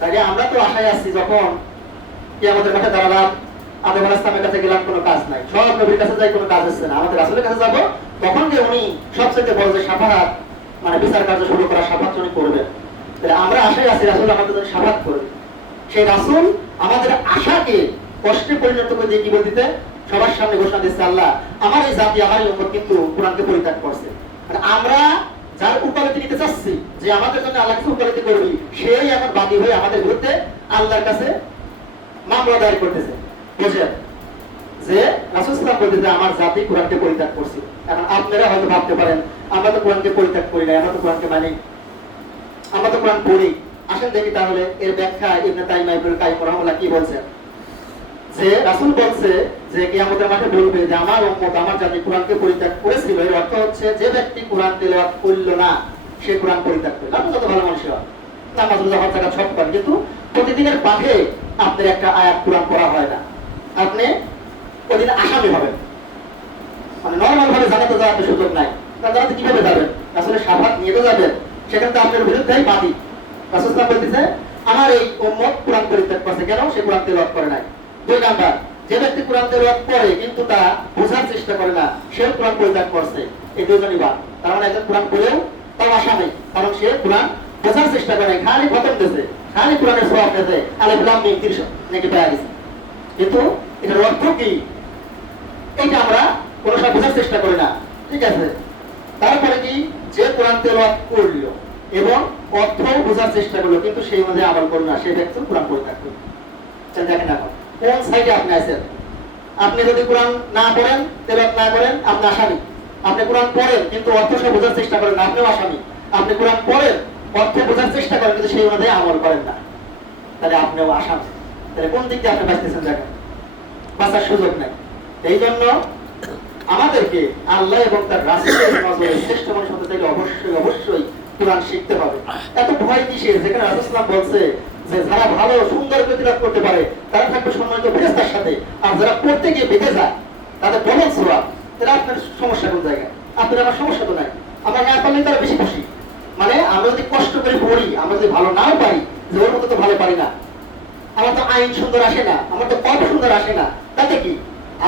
তাই আমরা তো আশায় আছি, যখন কিয়ামতের মাঠে দাঁড়ালাম, আদম আলাইহিস সালামের কাছে গেলাম, কোনো কাজ নাই, সব নবীর কাছে যাই, কোনো কাজ হচ্ছে না, আমাদের রাসূলের কাছে যাব, তখন যে উনি সবচেয়ে বড় যে শাফাআত, মানে বিচার কার্য শুরু করা শাফাআত উনি করবেন। তাহলে আমরা আশায় আছি রাসূল আমাদের জন্য শাফাআত করবে। সেই রাসূল আমাদের আশাকে কষ্টে পরিণত করে দিয়ে কি বলতে সবার সামনে ঘোষণা দিচ্ছে, আল্লাহ আমার এই জাতি, আমার এই উম্মত কিন্তু কোরআনকে পরিত্যাগ করছে। মানে আমরা যার উপালতি নিতে চাচ্ছি, যে আমাদের জন্য আল্লাহ কিছু উপালতি করবি, সেই এখন বাদী হয়ে আমাদের বিরুদ্ধে আল্লাহর কাছে মামলা দায়ের করতেছে। বুঝেন যে রাসূল সাল্লাল্লাহু আলাইহি ওয়াসাল্লাম বলতেছে, আমার জাতি কোরআনকে পরিত্যাগ করছে। এখন আপনারা হয়তো ভাবতে পারেন, আমরা তো কোরআনকে পরিত্যাগ করি না, আমরা তো কোরআনকে মানি, আমরা তো কোরআন পড়ি। আসেন দেখি তাহলে এর ব্যাখ্যা ইবনে তাইমিয়া ইবনুল কাইয়িম রাহিমাহুল্লাহ কি বলছেন। যে রাসূল বলছে যে কিয়ামতের মাঠে বলবে যে আমার উম্মত, আমার জাতি কোরআনকে পরিত্যাগ করেছিল। এর অর্থ হচ্ছে, যে ব্যক্তি কোরআন তেলাওয়াত করল না, সে কোরআন পরিত্যাগ করল। আপনি যত ভালো মানুষ হয়, নামাজ রোজা হজ যাকাত সব করেন, কিন্তু প্রতিদিনের পাঠে আপনার একটা আয়াত কোরআন পড়া হয় না, আপনি ওদিন আসামি হবেন। মানে নরমাল ভাবে জানাতে যাওয়ার তো সুযোগ নাই। জানাতে কিভাবে যাবেন? আসলে শাফাত নিয়ে তো যাবেন, সেখানে তো আপনার বিরুদ্ধেই বাদী। রাসূল সাল্লাল্লাহু আলাইহি ওয়াসাল্লাম বলতেছে, আমার এই উম্মত কোরআন পরিত্যাগ করছে, কেন? সে কোরআন তেলাওয়াত করে নাই। 2 নাম্বার, যে ব্যক্তি কোরআন তেলাওয়াত করে কিন্তু তা বোঝার চেষ্টা করে না, সেও কোরআন পরিত্যাগ করছে। এই দুজনই বাদ। তার মানে একজন কোরআন পড়েও তাও আসামি, কারণ সে কোরআন বোঝার চেষ্টা করে নাই, খালি খতম দিয়েছে, খালি কোরআনের সওয়াব দিয়েছে, আলিফ লাম মিম 30 নাকি পেয়ে গেছে। কিন্তু এটার অর্থ কি, এইটা আমরা কোনো সময় বোঝার চেষ্টা করি না। ঠিক আছে, তারপরে কি, যে কোরআন তেলাওয়াত করলো এবং অর্থ বোঝার চেষ্টা করলো, কিন্তু সেই অনুযায়ী আমল করলো না, সেই ব্যক্তি কোরআন পরিত্যাগ করলো। দেখেন এখন কোন সাইডে আপনি আছেন। আপনি যদি কোরআন না পড়েন, তেলাওয়াত না করেন, আপনি আসামি। আপনি কোরআন পড়েন কিন্তু অর্থ সহ বোঝার চেষ্টা করেন না, আপনিও আসামি। আপনি কোরআন পড়েন, অর্থ বোঝার চেষ্টা করেন, কিন্তু সেই অনুযায়ী আমল করেন না, তাহলে আপনিও আসামি। তাহলে কোন দিক দিয়ে আপনি বাঁচতেছেন? দেখেন, বাঁচার সুযোগ নাই। এই জন্য আমাদেরকে আল্লাহ এবং তার রাসূলের নজরে শ্রেষ্ঠ মানুষ হতে চাইলে অবশ্যই অবশ্যই কোরআন শিখতে হবে। এত ভয় কিসের? যেখানে রাসূল সাল্লাল্লাহু আলাইহি ওয়াসাল্লাম বলছে যে যারা ভালো সুন্দর করে তিলাওয়াত করতে পারে তারা থাকবে সম্মানিত ফেরেশতার সাথে, আর যারা পড়তে গিয়ে বেঁধে যায় তাদের ডবল সওয়াব। তাহলে আপনার সমস্যা কোন জায়গায়? আপনার আমার সমস্যা তো নাই, আমরা না পারলে তারা বেশি খুশি। মানে আমরা যদি কষ্ট করে পড়ি, আমরা যদি ভালো নাও পারি, যে ওর মতো তো ভালো পারি না, আমার তো আইন সুন্দর আসে না, আমার তো কম সুন্দর আসে না, তাতে কি?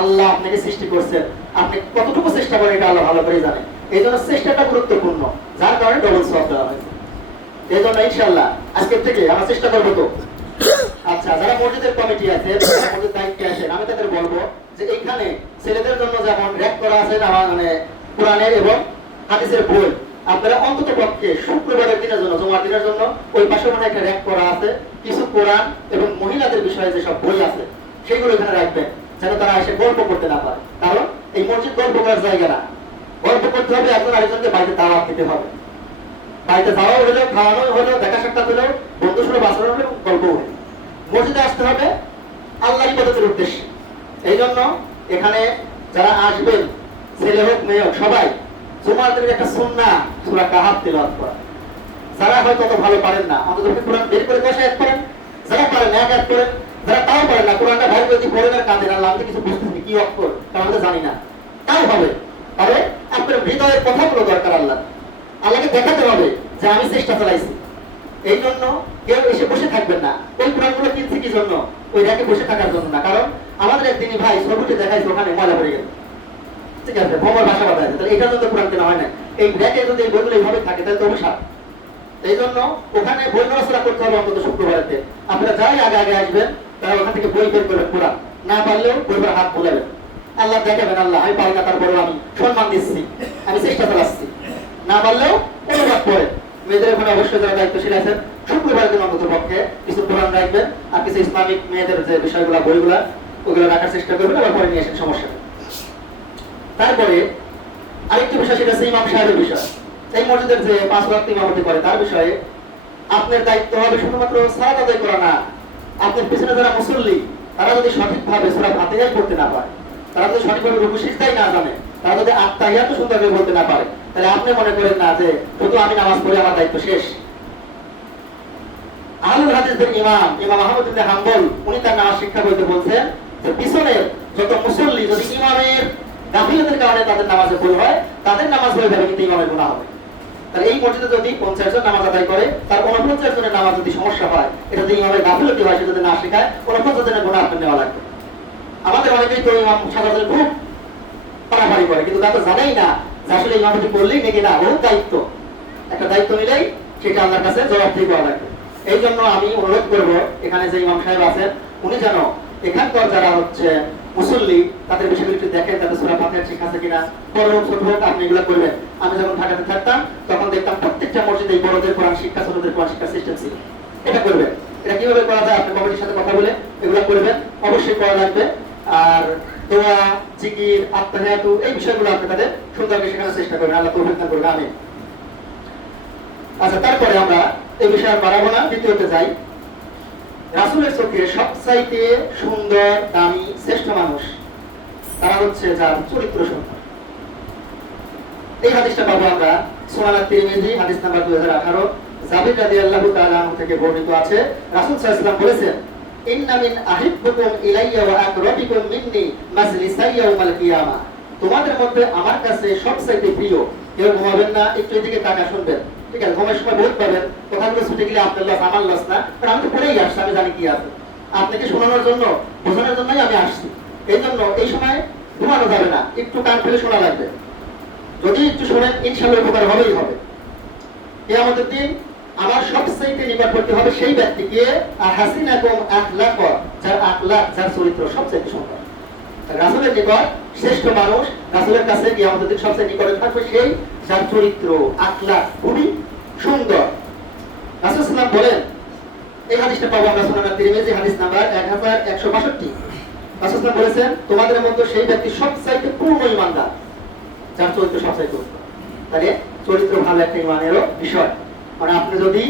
আল্লাহ আপনাকে সৃষ্টি করছেন, আপনি কতটুকু চেষ্টা করেন এটা আল্লাহ ভালো করে জানে। এই জন্য চেষ্টাটা গুরুত্বপূর্ণ, যার কারণে ডবল সওয়াব দেওয়া হয়েছে। এই জন্য ইনশাআল্লাহ আজকের থেকে আমরা চেষ্টা করবো। তো আচ্ছা, যারা মসজিদের কমিটি আছে, মসজিদ দায়িত্বে আছেন, আমি তাদের বলবো যে এইখানে ছেলেদের জন্য যেমন র‍্যাক করা আছে, আমার মানে কোরআনের এবং হাদিসের বই, আপনারা অন্তত পক্ষে শুক্রবারের দিনের জন্য, জুমার দিনের জন্য ওই পাশে মানে একটা র‍্যাক করা আছে, কিছু কোরআন এবং মহিলাদের বিষয়ে যেসব বই আছে সেগুলো এখানে রাখবেন, যেন তারা এসে গল্প করতে না পারে। কারণ এই মসজিদ গল্প করার জায়গা না, গল্প করতে হবে, একজন আরেকজনকে বাড়িতে দাওয়াত দিতে হবে। বাড়িতে যাওয়াও হলো, খাওয়ানো হলো, দেখা সাক্ষাৎ হলো, বন্ধু সুলভ আচরণ হলো, গল্পও হলো। মসজিদে আসতে হবে আল্লাহর ইবাদতের উদ্দেশ্যে। এই জন্য এখানে যারা আসবেন, ছেলে হোক মেয়ে হোক, সবাই জুমার দিনের একটা সুন্নাহ সূরা কাহাফ তেলাওয়াত করা। যারা হয়তো তত ভালো পারেন না, অন্তত কোরআন বের করে 10 আয়াত পড়েন, যারা পারেন 1 আয়াত পড়েন, যারা তাও পারেন না, কোরআনটা ভাই যদি পড়েন আর কাঁদেন, আল্লাহ আমি কিছু বুঝতেছি কি অক্ষর, কারণ আমরা জানি না, তাও হবে। তবে আপনার হৃদয়ের কথাগুলো দরকার, আল্লাহকে দেখাতে হবে যে আমি চেষ্টা চালাইছি। এই জন্য কেউ এসে বসে থাকবেন না। ওই কোরআনগুলো কিনছি কি জন্য? ওই র্যাকে বসে থাকার জন্য না। কারণ আমাদের একদিনই ভাই ছবিটি দেখাইছে, ওখানে ময়লা পড়ে গেল, ঠিক আছে, ভবর ভাষা বাধা আছে, তাহলে এটার জন্য কোরআন কেনা হয় না। এই র্যাকে যদি এই বইগুলো এইভাবে থাকে তাহলে তো অভিশাপ। এই জন্য ওখানে বই নড়াচড়া করতে হবে অন্তত শুক্রবারেতে। আপনারা যাই আগে আগে আসবেন তারা ওখান থেকে বই বের করবেন, কোরআন না পারলেও বইবার হাত ভুলাবেন, আল্লাহ দেখাবেন আল্লাহ আমি পারি না, তারপরেও আমি সম্মান দিচ্ছি, আমি চেষ্টা চালাচ্ছি। না পারলেও অনুবাদ পড়ে মেয়েদের ওখানে অবশ্যই যারা দায়িত্বশীল আছেন শুক্রবারের দিন অন্তত পক্ষে কিছু কোরআন রাখবেন আর কিছু ইসলামিক মেয়েদের যে বিষয়গুলো বইগুলা ওগুলো রাখার চেষ্টা করবেন, আবার পরে নিয়ে আসেন, সমস্যা নেই। তারপরে আরেকটি বিষয়, সেটা হচ্ছে ইমাম সাহেবের বিষয়। এই মসজিদের যে 5 ওয়াক্ত ইমামতি করে তার বিষয়ে আপনার দায়িত্ব হবে শুধুমাত্র সালাত আদায় করা না, আপনার পিছনে যারা মুসল্লি তারা যদি সঠিকভাবে সূরা ফাতিহা পড়তে না পারে, তারা যদি সঠিকভাবে রুকু সিজদাই না জানে, তারা যদি আত্তাহিয়াত সুন্দরভাবে বলতে না পারে, তাহলে আপনি মনে করেন না যে শুধু আমি নামাজ পড়ে আমার দায়িত্ব শেষ। আহলুল হাদিসের ইমাম আহমদ ইবনে হাম্বল উনি তার নামাজ শিক্ষা বইতে বলছেন যে পিছনে যত মুসল্লি যদি ইমামের গাফিলতির কারণে তাদের নামাজে ভুল হয়, তাদের নামাজ হয়ে যাবে কিন্তু ইমামের গুনাহ হবে। তাহলে এই মসজিদে যদি 50 জন নামাজ আদায় করে, তার 49 জনের নামাজ যদি সমস্যা হয়, এটা যদি ইমামের গাফিলতি হয়, সে যদি না শেখায়, 49 জনের গুনাহ আপনার নেওয়া লাগবে। আমাদের অনেকেই তো ইমাম সাধারণত খুব পারাপারি করে, কিন্তু তারা তো জানেই না যে আসলে ইমামতি করলেই নাকি না, বহুত দায়িত্ব, একটা দায়িত্ব নিলেই সেটা আল্লাহর কাছে জবাবদিহি করা লাগবে। এই জন্য আমি অনুরোধ করব এখানে যে ইমাম সাহেব আছেন উনি যেন এখানকার যারা হচ্ছে মুসল্লি তাদের বিষয়গুলো একটু দেখেন, তাদের সূরা ফাতিহা ঠিক আছে কিনা, বড় হোক ছোট হোক আপনি এগুলো করবেন। আমি যখন ঢাকাতে থাকতাম তখন দেখতাম প্রত্যেকটা মসজিদে বড়দের কোরআন শিক্ষা, ছোটদের কোরআন শিক্ষা সিস্টেম ছিল। এটা করবেন। এটা কিভাবে করা যায় আপনি কমিটির সাথে কথা বলে এগুলো করবেন, অবশ্যই করা লাগবে। আর দোয়া, জিকির, আত্মাহিয়াতু এই বিষয়গুলো আপনি তাদের সুন্দরভাবে শেখানোর চেষ্টা করবেন, আল্লাহ তৌফিক দান করবেন, আমিন। আচ্ছা, তারপরে আমরা এই বিষয়ে বাড়াবো না, দ্বিতীয়তে যাই। রাসূলের চোখে সবচাইতে সুন্দর, দামি, শ্রেষ্ঠ মানুষ তারা হচ্ছে যার চরিত্র সুন্দর। এই হাদিসটা পাবো আমরা সুনান তিরমিজি হাদিস নাম্বার 2018, জাবির রাদিয়াল্লাহু তাআলা আনহু থেকে বর্ণিত আছে। রাসূল সাল্লাল্লাহু আলাইহি ওয়াসাল্লাম বলেছেন, ইন্না মিন আহিব্বুকুম ইলাইয়া ওয়া আকরাবিকুম মিন্নি মাজলিসাই ইয়াউমাল কিয়ামা। তোমাদের মধ্যে আমার কাছে সবচাইতে প্রিয়, কেউ ঘুমাবেন না, একটু এদিকে তাকা শুনবেন, ঠিক আছে? ঘুমের সময় বহুত পাবেন, কথাগুলো ছুটে গেলে আপনার লস, আমার লস না, কারণ আমি তো পড়েই আসছি, আমি জানি কি আছে। আপনাকে শোনানোর জন্য, বোঝানোর জন্যই আমি আসছি। এই জন্য এই সময় ঘুমানো যাবে না, একটু কান ফেলে শোনা লাগবে। যদি একটু শোনেন ইনশাআল্লাহ উপকার হবেই হবে। কিয়ামতের দিন আমার সবচাইতে নিকটবর্তী হবে সেই ব্যক্তিকে, আর হাসিনাকুম আখলাক, যার আখলাক, যার চরিত্র সবচাইতে সুন্দর। রাসূলের নিকট শ্রেষ্ঠ মানুষ, রাসূলের কাছে কিয়ামতের দিন সবচেয়ে নিকটে থাকবে সেই যার চরিত্র, আখলাক খুবই সুন্দর। রাসূল সাল্লাল্লাহু আলাইহি ওয়াসাল্লাম বলেন, এই হাদিসটা পাবো আমরা সুনান তিরমিজি হাদিস নাম্বার 1162। রাসূল সাল্লাল্লাহু আলাইহি ওয়াসাল্লাম বলেছেন, তোমাদের মধ্যে সেই ব্যক্তি সবচাইতে পূর্ণ ঈমানদার, যার চরিত্র সবচাইতে উত্তম। তাহলে চরিত্র ভালো একটা ঈমানেরও বিষয়। মানে আপনি যদি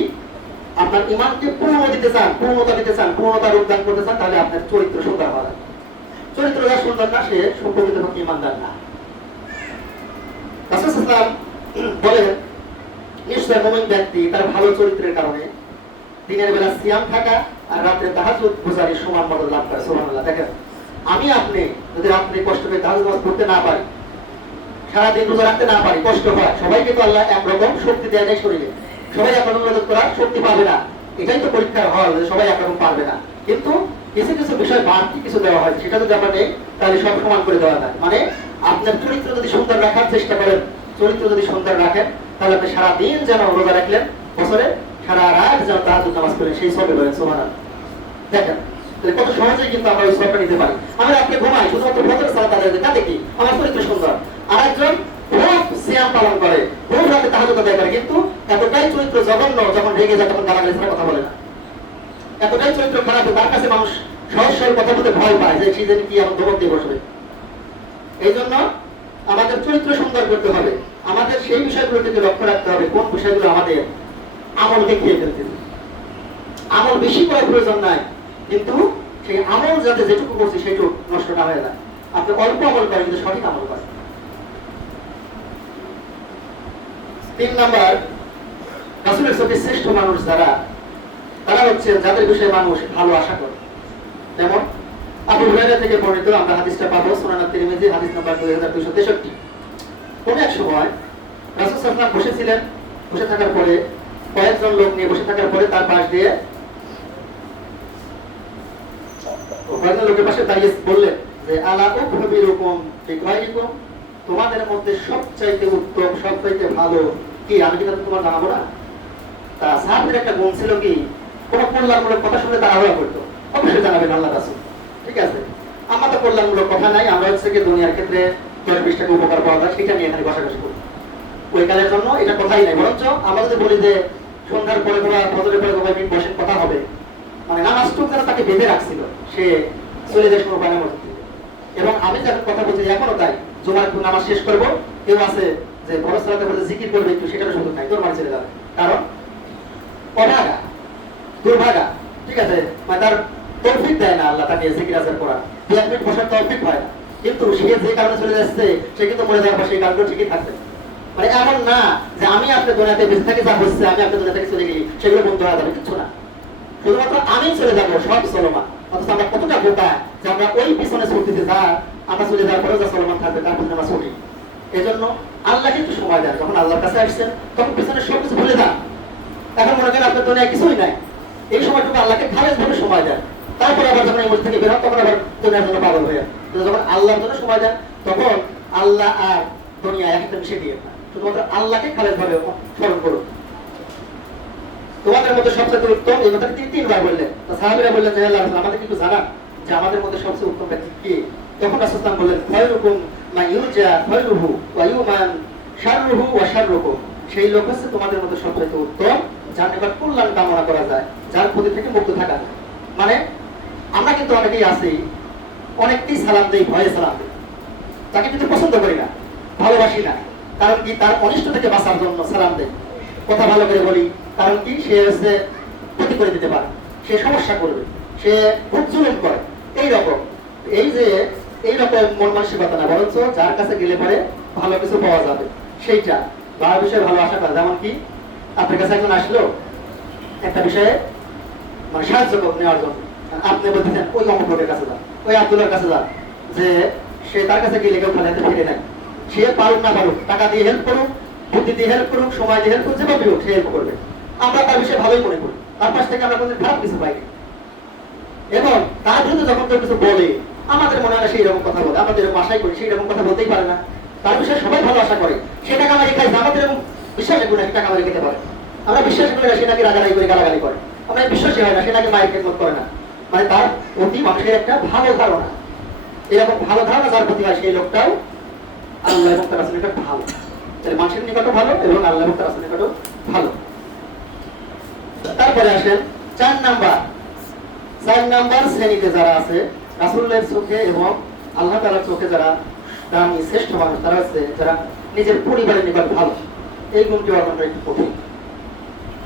আপনার ঈমানকে পূর্ণতা দিতে চান, পূর্ণতা রূপদান করতে চান, তাহলে আপনার চরিত্র সুন্দর হওয়া লাগবে। চরিত্র যার সুন্দর না, সে প্রকৃতপক্ষে ঈমানদার না। রাসূল সাল্লাল্লাহু আলাইহি ওয়াসাল্লাম বলেন, নিশ্চয় মুমিন ব্যক্তি তার ভালো চরিত্রের কারণে দিনের বেলা সিয়াম থাকা আর রাতে তাহাজ্জুদ গুজারি সমান মর্যাদা লাভ করে। সুবহানাল্লাহ। দেখেন, আমি আপনি যদি রাতে কষ্ট করে তাহাজ্জুদ নামাজ পড়তে না পারি, সারাদিন রোজা রাখতে না পারি, কষ্ট হয়। সবাইকে তো আল্লাহ একরকম শক্তি দেয় নাই শরীরে, সবাই একরকম ইবাদত করার শক্তি পাবে না। এটাই তো পরীক্ষার হল, যে সবাই একরকম পারবে না। কিন্তু কিছু কিছু বিষয় বাড়তি কিছু দেওয়া হয়, সেটা যদি আপনার নেই তাহলে সব সমান করে দেওয়া যায়। মানে আপনার চরিত্র যদি সুন্দর রাখার চেষ্টা করেন, চরিত্র যদি সুন্দর রাখেন, তাহলে আপনি সারাদিন যেন রোজা রাখলেন, বছরে সারা রাত যেন তাহাজ্জুদ নামাজ পড়লেন, সেই সবে করেন। সুবহানাল্লাহ। দেখেন কত সহজেই কিন্তু আমরা ওই সবটা নিতে পারি। আমি রাত্রে ঘুমাই শুধুমাত্র ফজর সালাত আদায় করি, তাতে কি আমার চরিত্র সুন্দর। আর একজন খুব সিয়াম পালন করে, খুব রাতে তাহাজ্জুদ আদায় করে, কিন্তু এতটাই চরিত্র জঘন্য, যখন রেগে যায় তখন গালাগালি ছাড়া কথা বলে না। এতটাই চরিত্র খারাপ, তার কাছে মানুষ সহজ সরল কথা বলতে ভয় পায়, যে সেই কি এমন ধমক দিয়ে বসবে। এই জন্য আমাদের চরিত্র সুন্দর করতে হবে। আমাদের সেই বিষয়গুলোকে লক্ষ্য রাখতে হবে, কোন বিষয়গুলো আমাদের আমলকে খেয়ে ফেলতেছে। আমল বেশি করার প্রয়োজন নাই, কিন্তু সেই আমল যাতে যেটুকু করছি সেটুকু নষ্ট না হয়ে যায়। আপনি অল্প আমল করেন, কিন্তু সঠিক আমল করেন। 3 নাম্বার, রাসূলের চোখে শ্রেষ্ঠ মানুষ যারা, তারা হচ্ছে যাদের বিষয়ে মানুষ ভালো আশা করে। যেমন আবু হুরায়রা থেকে বর্ণিত, আমরা হাদিসটা পাবো সুনান তিরমিজি হাদিস নাম্বার 2263। কোন এক সময় রাসূল সাল্লাল্লাহু আলাইহি ওয়াসাল্লাম বসেছিলেন, বসে থাকার পরে কয়েকজন লোক নিয়ে বসে থাকার পরে তার পাশ দিয়ে কয়েকজন লোকের পাশে দাঁড়িয়ে বললেন যে, আলা উখবিরুকুম বিখায়রিকুম, তোমাদের মধ্যে সবচাইতে উত্তম, সবচাইতে ভালো কি, আমি কি তোমার জানাবো না? তা সাহাবীদের একটা গুণ ছিল কি, কোনো কল্যাণমূলক কথা শুনলে তারা আগ্রহ করতো, অবশ্যই জানাবেন আল্লাহ রাসূল। ঠিক আছে, আমরা তো কল্যাণমূলক কথা নাই, আমরা হচ্ছে কি দুনিয়ার ক্ষেত্রে 10-20 টাকা উপকার পাওয়া যায় সেটা নিয়ে এখানে বসাবসি করি। ওই কাজের জন্য এটা কথাই নাই, বরঞ্চ আমরা যদি বলি যে সন্ধ্যার পরে বা ফজরের পরে সবাই বসে কথা হবে, মানে নামাজটুক যেন তাকে বেঁধে রাখছিল, সে চলে যায় কোনো উপায় মসজিদে। এবং আমি যখন কথা বলছি এখনো তাই, জুমার নামাজ শেষ করবো, কেউ আছে যে বড় সালাতে বলে জিকির করবে একটু, সেটার সুযোগ নাই, তোর মাঝে চলে যাবে, কারণ অভাগা দুর্ভাগা। ঠিক আছে, মানে তার তৌফিক দেয় না আল্লাহ তাকে জিকির আজকার করার, 2 মিনিট বসার তৌফিক হয় না, কিন্তু সে যে কারণে চলে যাচ্ছে সে কিন্তু মরে যাওয়ার পর সেই কারণগুলো ঠিকই থাকবে। মানে এমন না যে আমি আপনার দুনিয়াতে বেঁচে থাকি, যা হচ্ছে আমি আপনার দুনিয়া থেকে চলে গেলি সেগুলো বন্ধ হয়ে যাবে, কিচ্ছু না, শুধুমাত্র আমি চলে যাবো, সব চলমান। অথচ আমরা কতটা বোকা যে আমরা ওই পিছনে ছুটতেছি, যা আমরা চলে যাওয়ার পরেও যা চলমান থাকবে তার পিছনে আমরা ছুটি। এই জন্য আল্লাহকে একটু সময় দেন, যখন আল্লাহর কাছে আসছেন তখন পিছনে সবকিছু ভুলে যান। এখন মনে করেন আপনার দুনিয়ায় কিছুই নাই, এই সময়টুকু আল্লাহকে খালেজ ভাবে সময় দেন, তারপরে আবার যখন এই মসজিদ থেকে বের হন তখন আবার দুনিয়ার জন্য পাগল হয়ে যান। কিন্তু যখন আল্লাহর জন্য সময় দেন তখন আল্লাহ আর দুনিয়া একটা মিশে দিয়ে না, শুধুমাত্র আল্লাহকে খালেজ ভাবে স্মরণ করুন। তোমাদের মধ্যে সবচেয়ে উত্তম, এই কথাটা তিনি 3 বার বললেন। তো সাহাবীরা বললেন যে আল্লাহ রাসূল আমাদের কিন্তু জানান যে আমাদের মধ্যে সবচেয়ে উত্তম ব্যক্তি কে? তখন রাসূল সাল্লাল্লাহু আলাইহি ওয়াসাল্লাম বললেন খায়রুকুম মান ইউরজা খায়রুহু ওয়া ইউমান শাররুহু ওয়া শাররুহু, সেই লোক হচ্ছে তোমাদের মধ্যে সবচেয়ে উত্তম যার নিকট কল্যাণ কামনা করা যায়, যার ক্ষতি থেকে মুক্ত থাকা যায়। মানে আমরা কিন্তু অনেকেই আছি, অনেককেই সালাম দেই, ভয়ে সালাম দেই, তাকে কিন্তু পছন্দ করি না, ভালোবাসি না, কারণ কি তার অনিষ্ট থেকে বাঁচার জন্য সালাম দেই, কথা ভালো করে বলি, কারণ কি সে হচ্ছে ক্ষতি করে দিতে পারে, সে সমস্যা করবে, সে খুব জুলুম করে, এইরকম। এই যে এইরকম মন মানসিকতা না, বরঞ্চ যার কাছে গেলে পরে ভালো কিছু পাওয়া যাবে সেইটা তার বিষয়ে ভালো আশা করে। যেমন কি আপনার কাছে একজন আসলো একটা বিষয়ে মানে সাহায্য নেওয়ার জন্য, আপনি বলতেছেন ওই অমুক লোকের কাছে যান, ওই আব্দুলের কাছে যান, যে সে তার কাছে গেলে কেউ খালি হাতে ফিরে নেয়, সে পারুক না পারুক, টাকা দিয়ে হেল্প করুক, বুদ্ধি দিয়ে হেল্প করুক, সময় দিয়ে হেল্প করুক, যেভাবে হোক সে হেল্প করবে, আমরা তার বিষয়ে ভালোই মনে করি, তার পাশ থেকে আমরা কোনদিন খারাপ কিছু পাই। এবং তার বিরুদ্ধে যখন কেউ কিছু বলে আমাদের মনে হয় সেই রকম কথা বলে, আমরা যেরকম আশাই করি সেই রকম কথা বলতেই পারে না, তার বিষয়ে সবাই ভালো আশা করে, সে টাকা মারি খাই, আমাদের এরকম বিশ্বাসে করি না টাকা মারি খেতে পারে, আমরা বিশ্বাস করি না সে নাকি রাগারাগি করে গালাগালি করে, আমরা বিশ্বাসই হয় না সে নাকি মায়ের খেদমত করে না। মানে তার প্রতি মানুষের একটা ভালো ধারণা, এরকম ভালো ধারণা যার প্রতি হয় সেই লোকটাও আল্লাহ এবং তার রাসূলের নিকট ভালো, তাহলে মানুষের নিকটও ভালো এবং আল্লাহ এবং তার রাসূলের নিকটও ভালো। তারপরে আসেন 4 নাম্বার শ্রেণীতে যারা আছে রাসূলের চোখে এবং আল্লাহ তাআলার চোখে যারা দামি শ্রেষ্ঠ মানুষ, তারা হচ্ছে যারা নিজের পরিবারের নিকট ভালো। এই গুণটি অর্জন করা একটু কঠিন।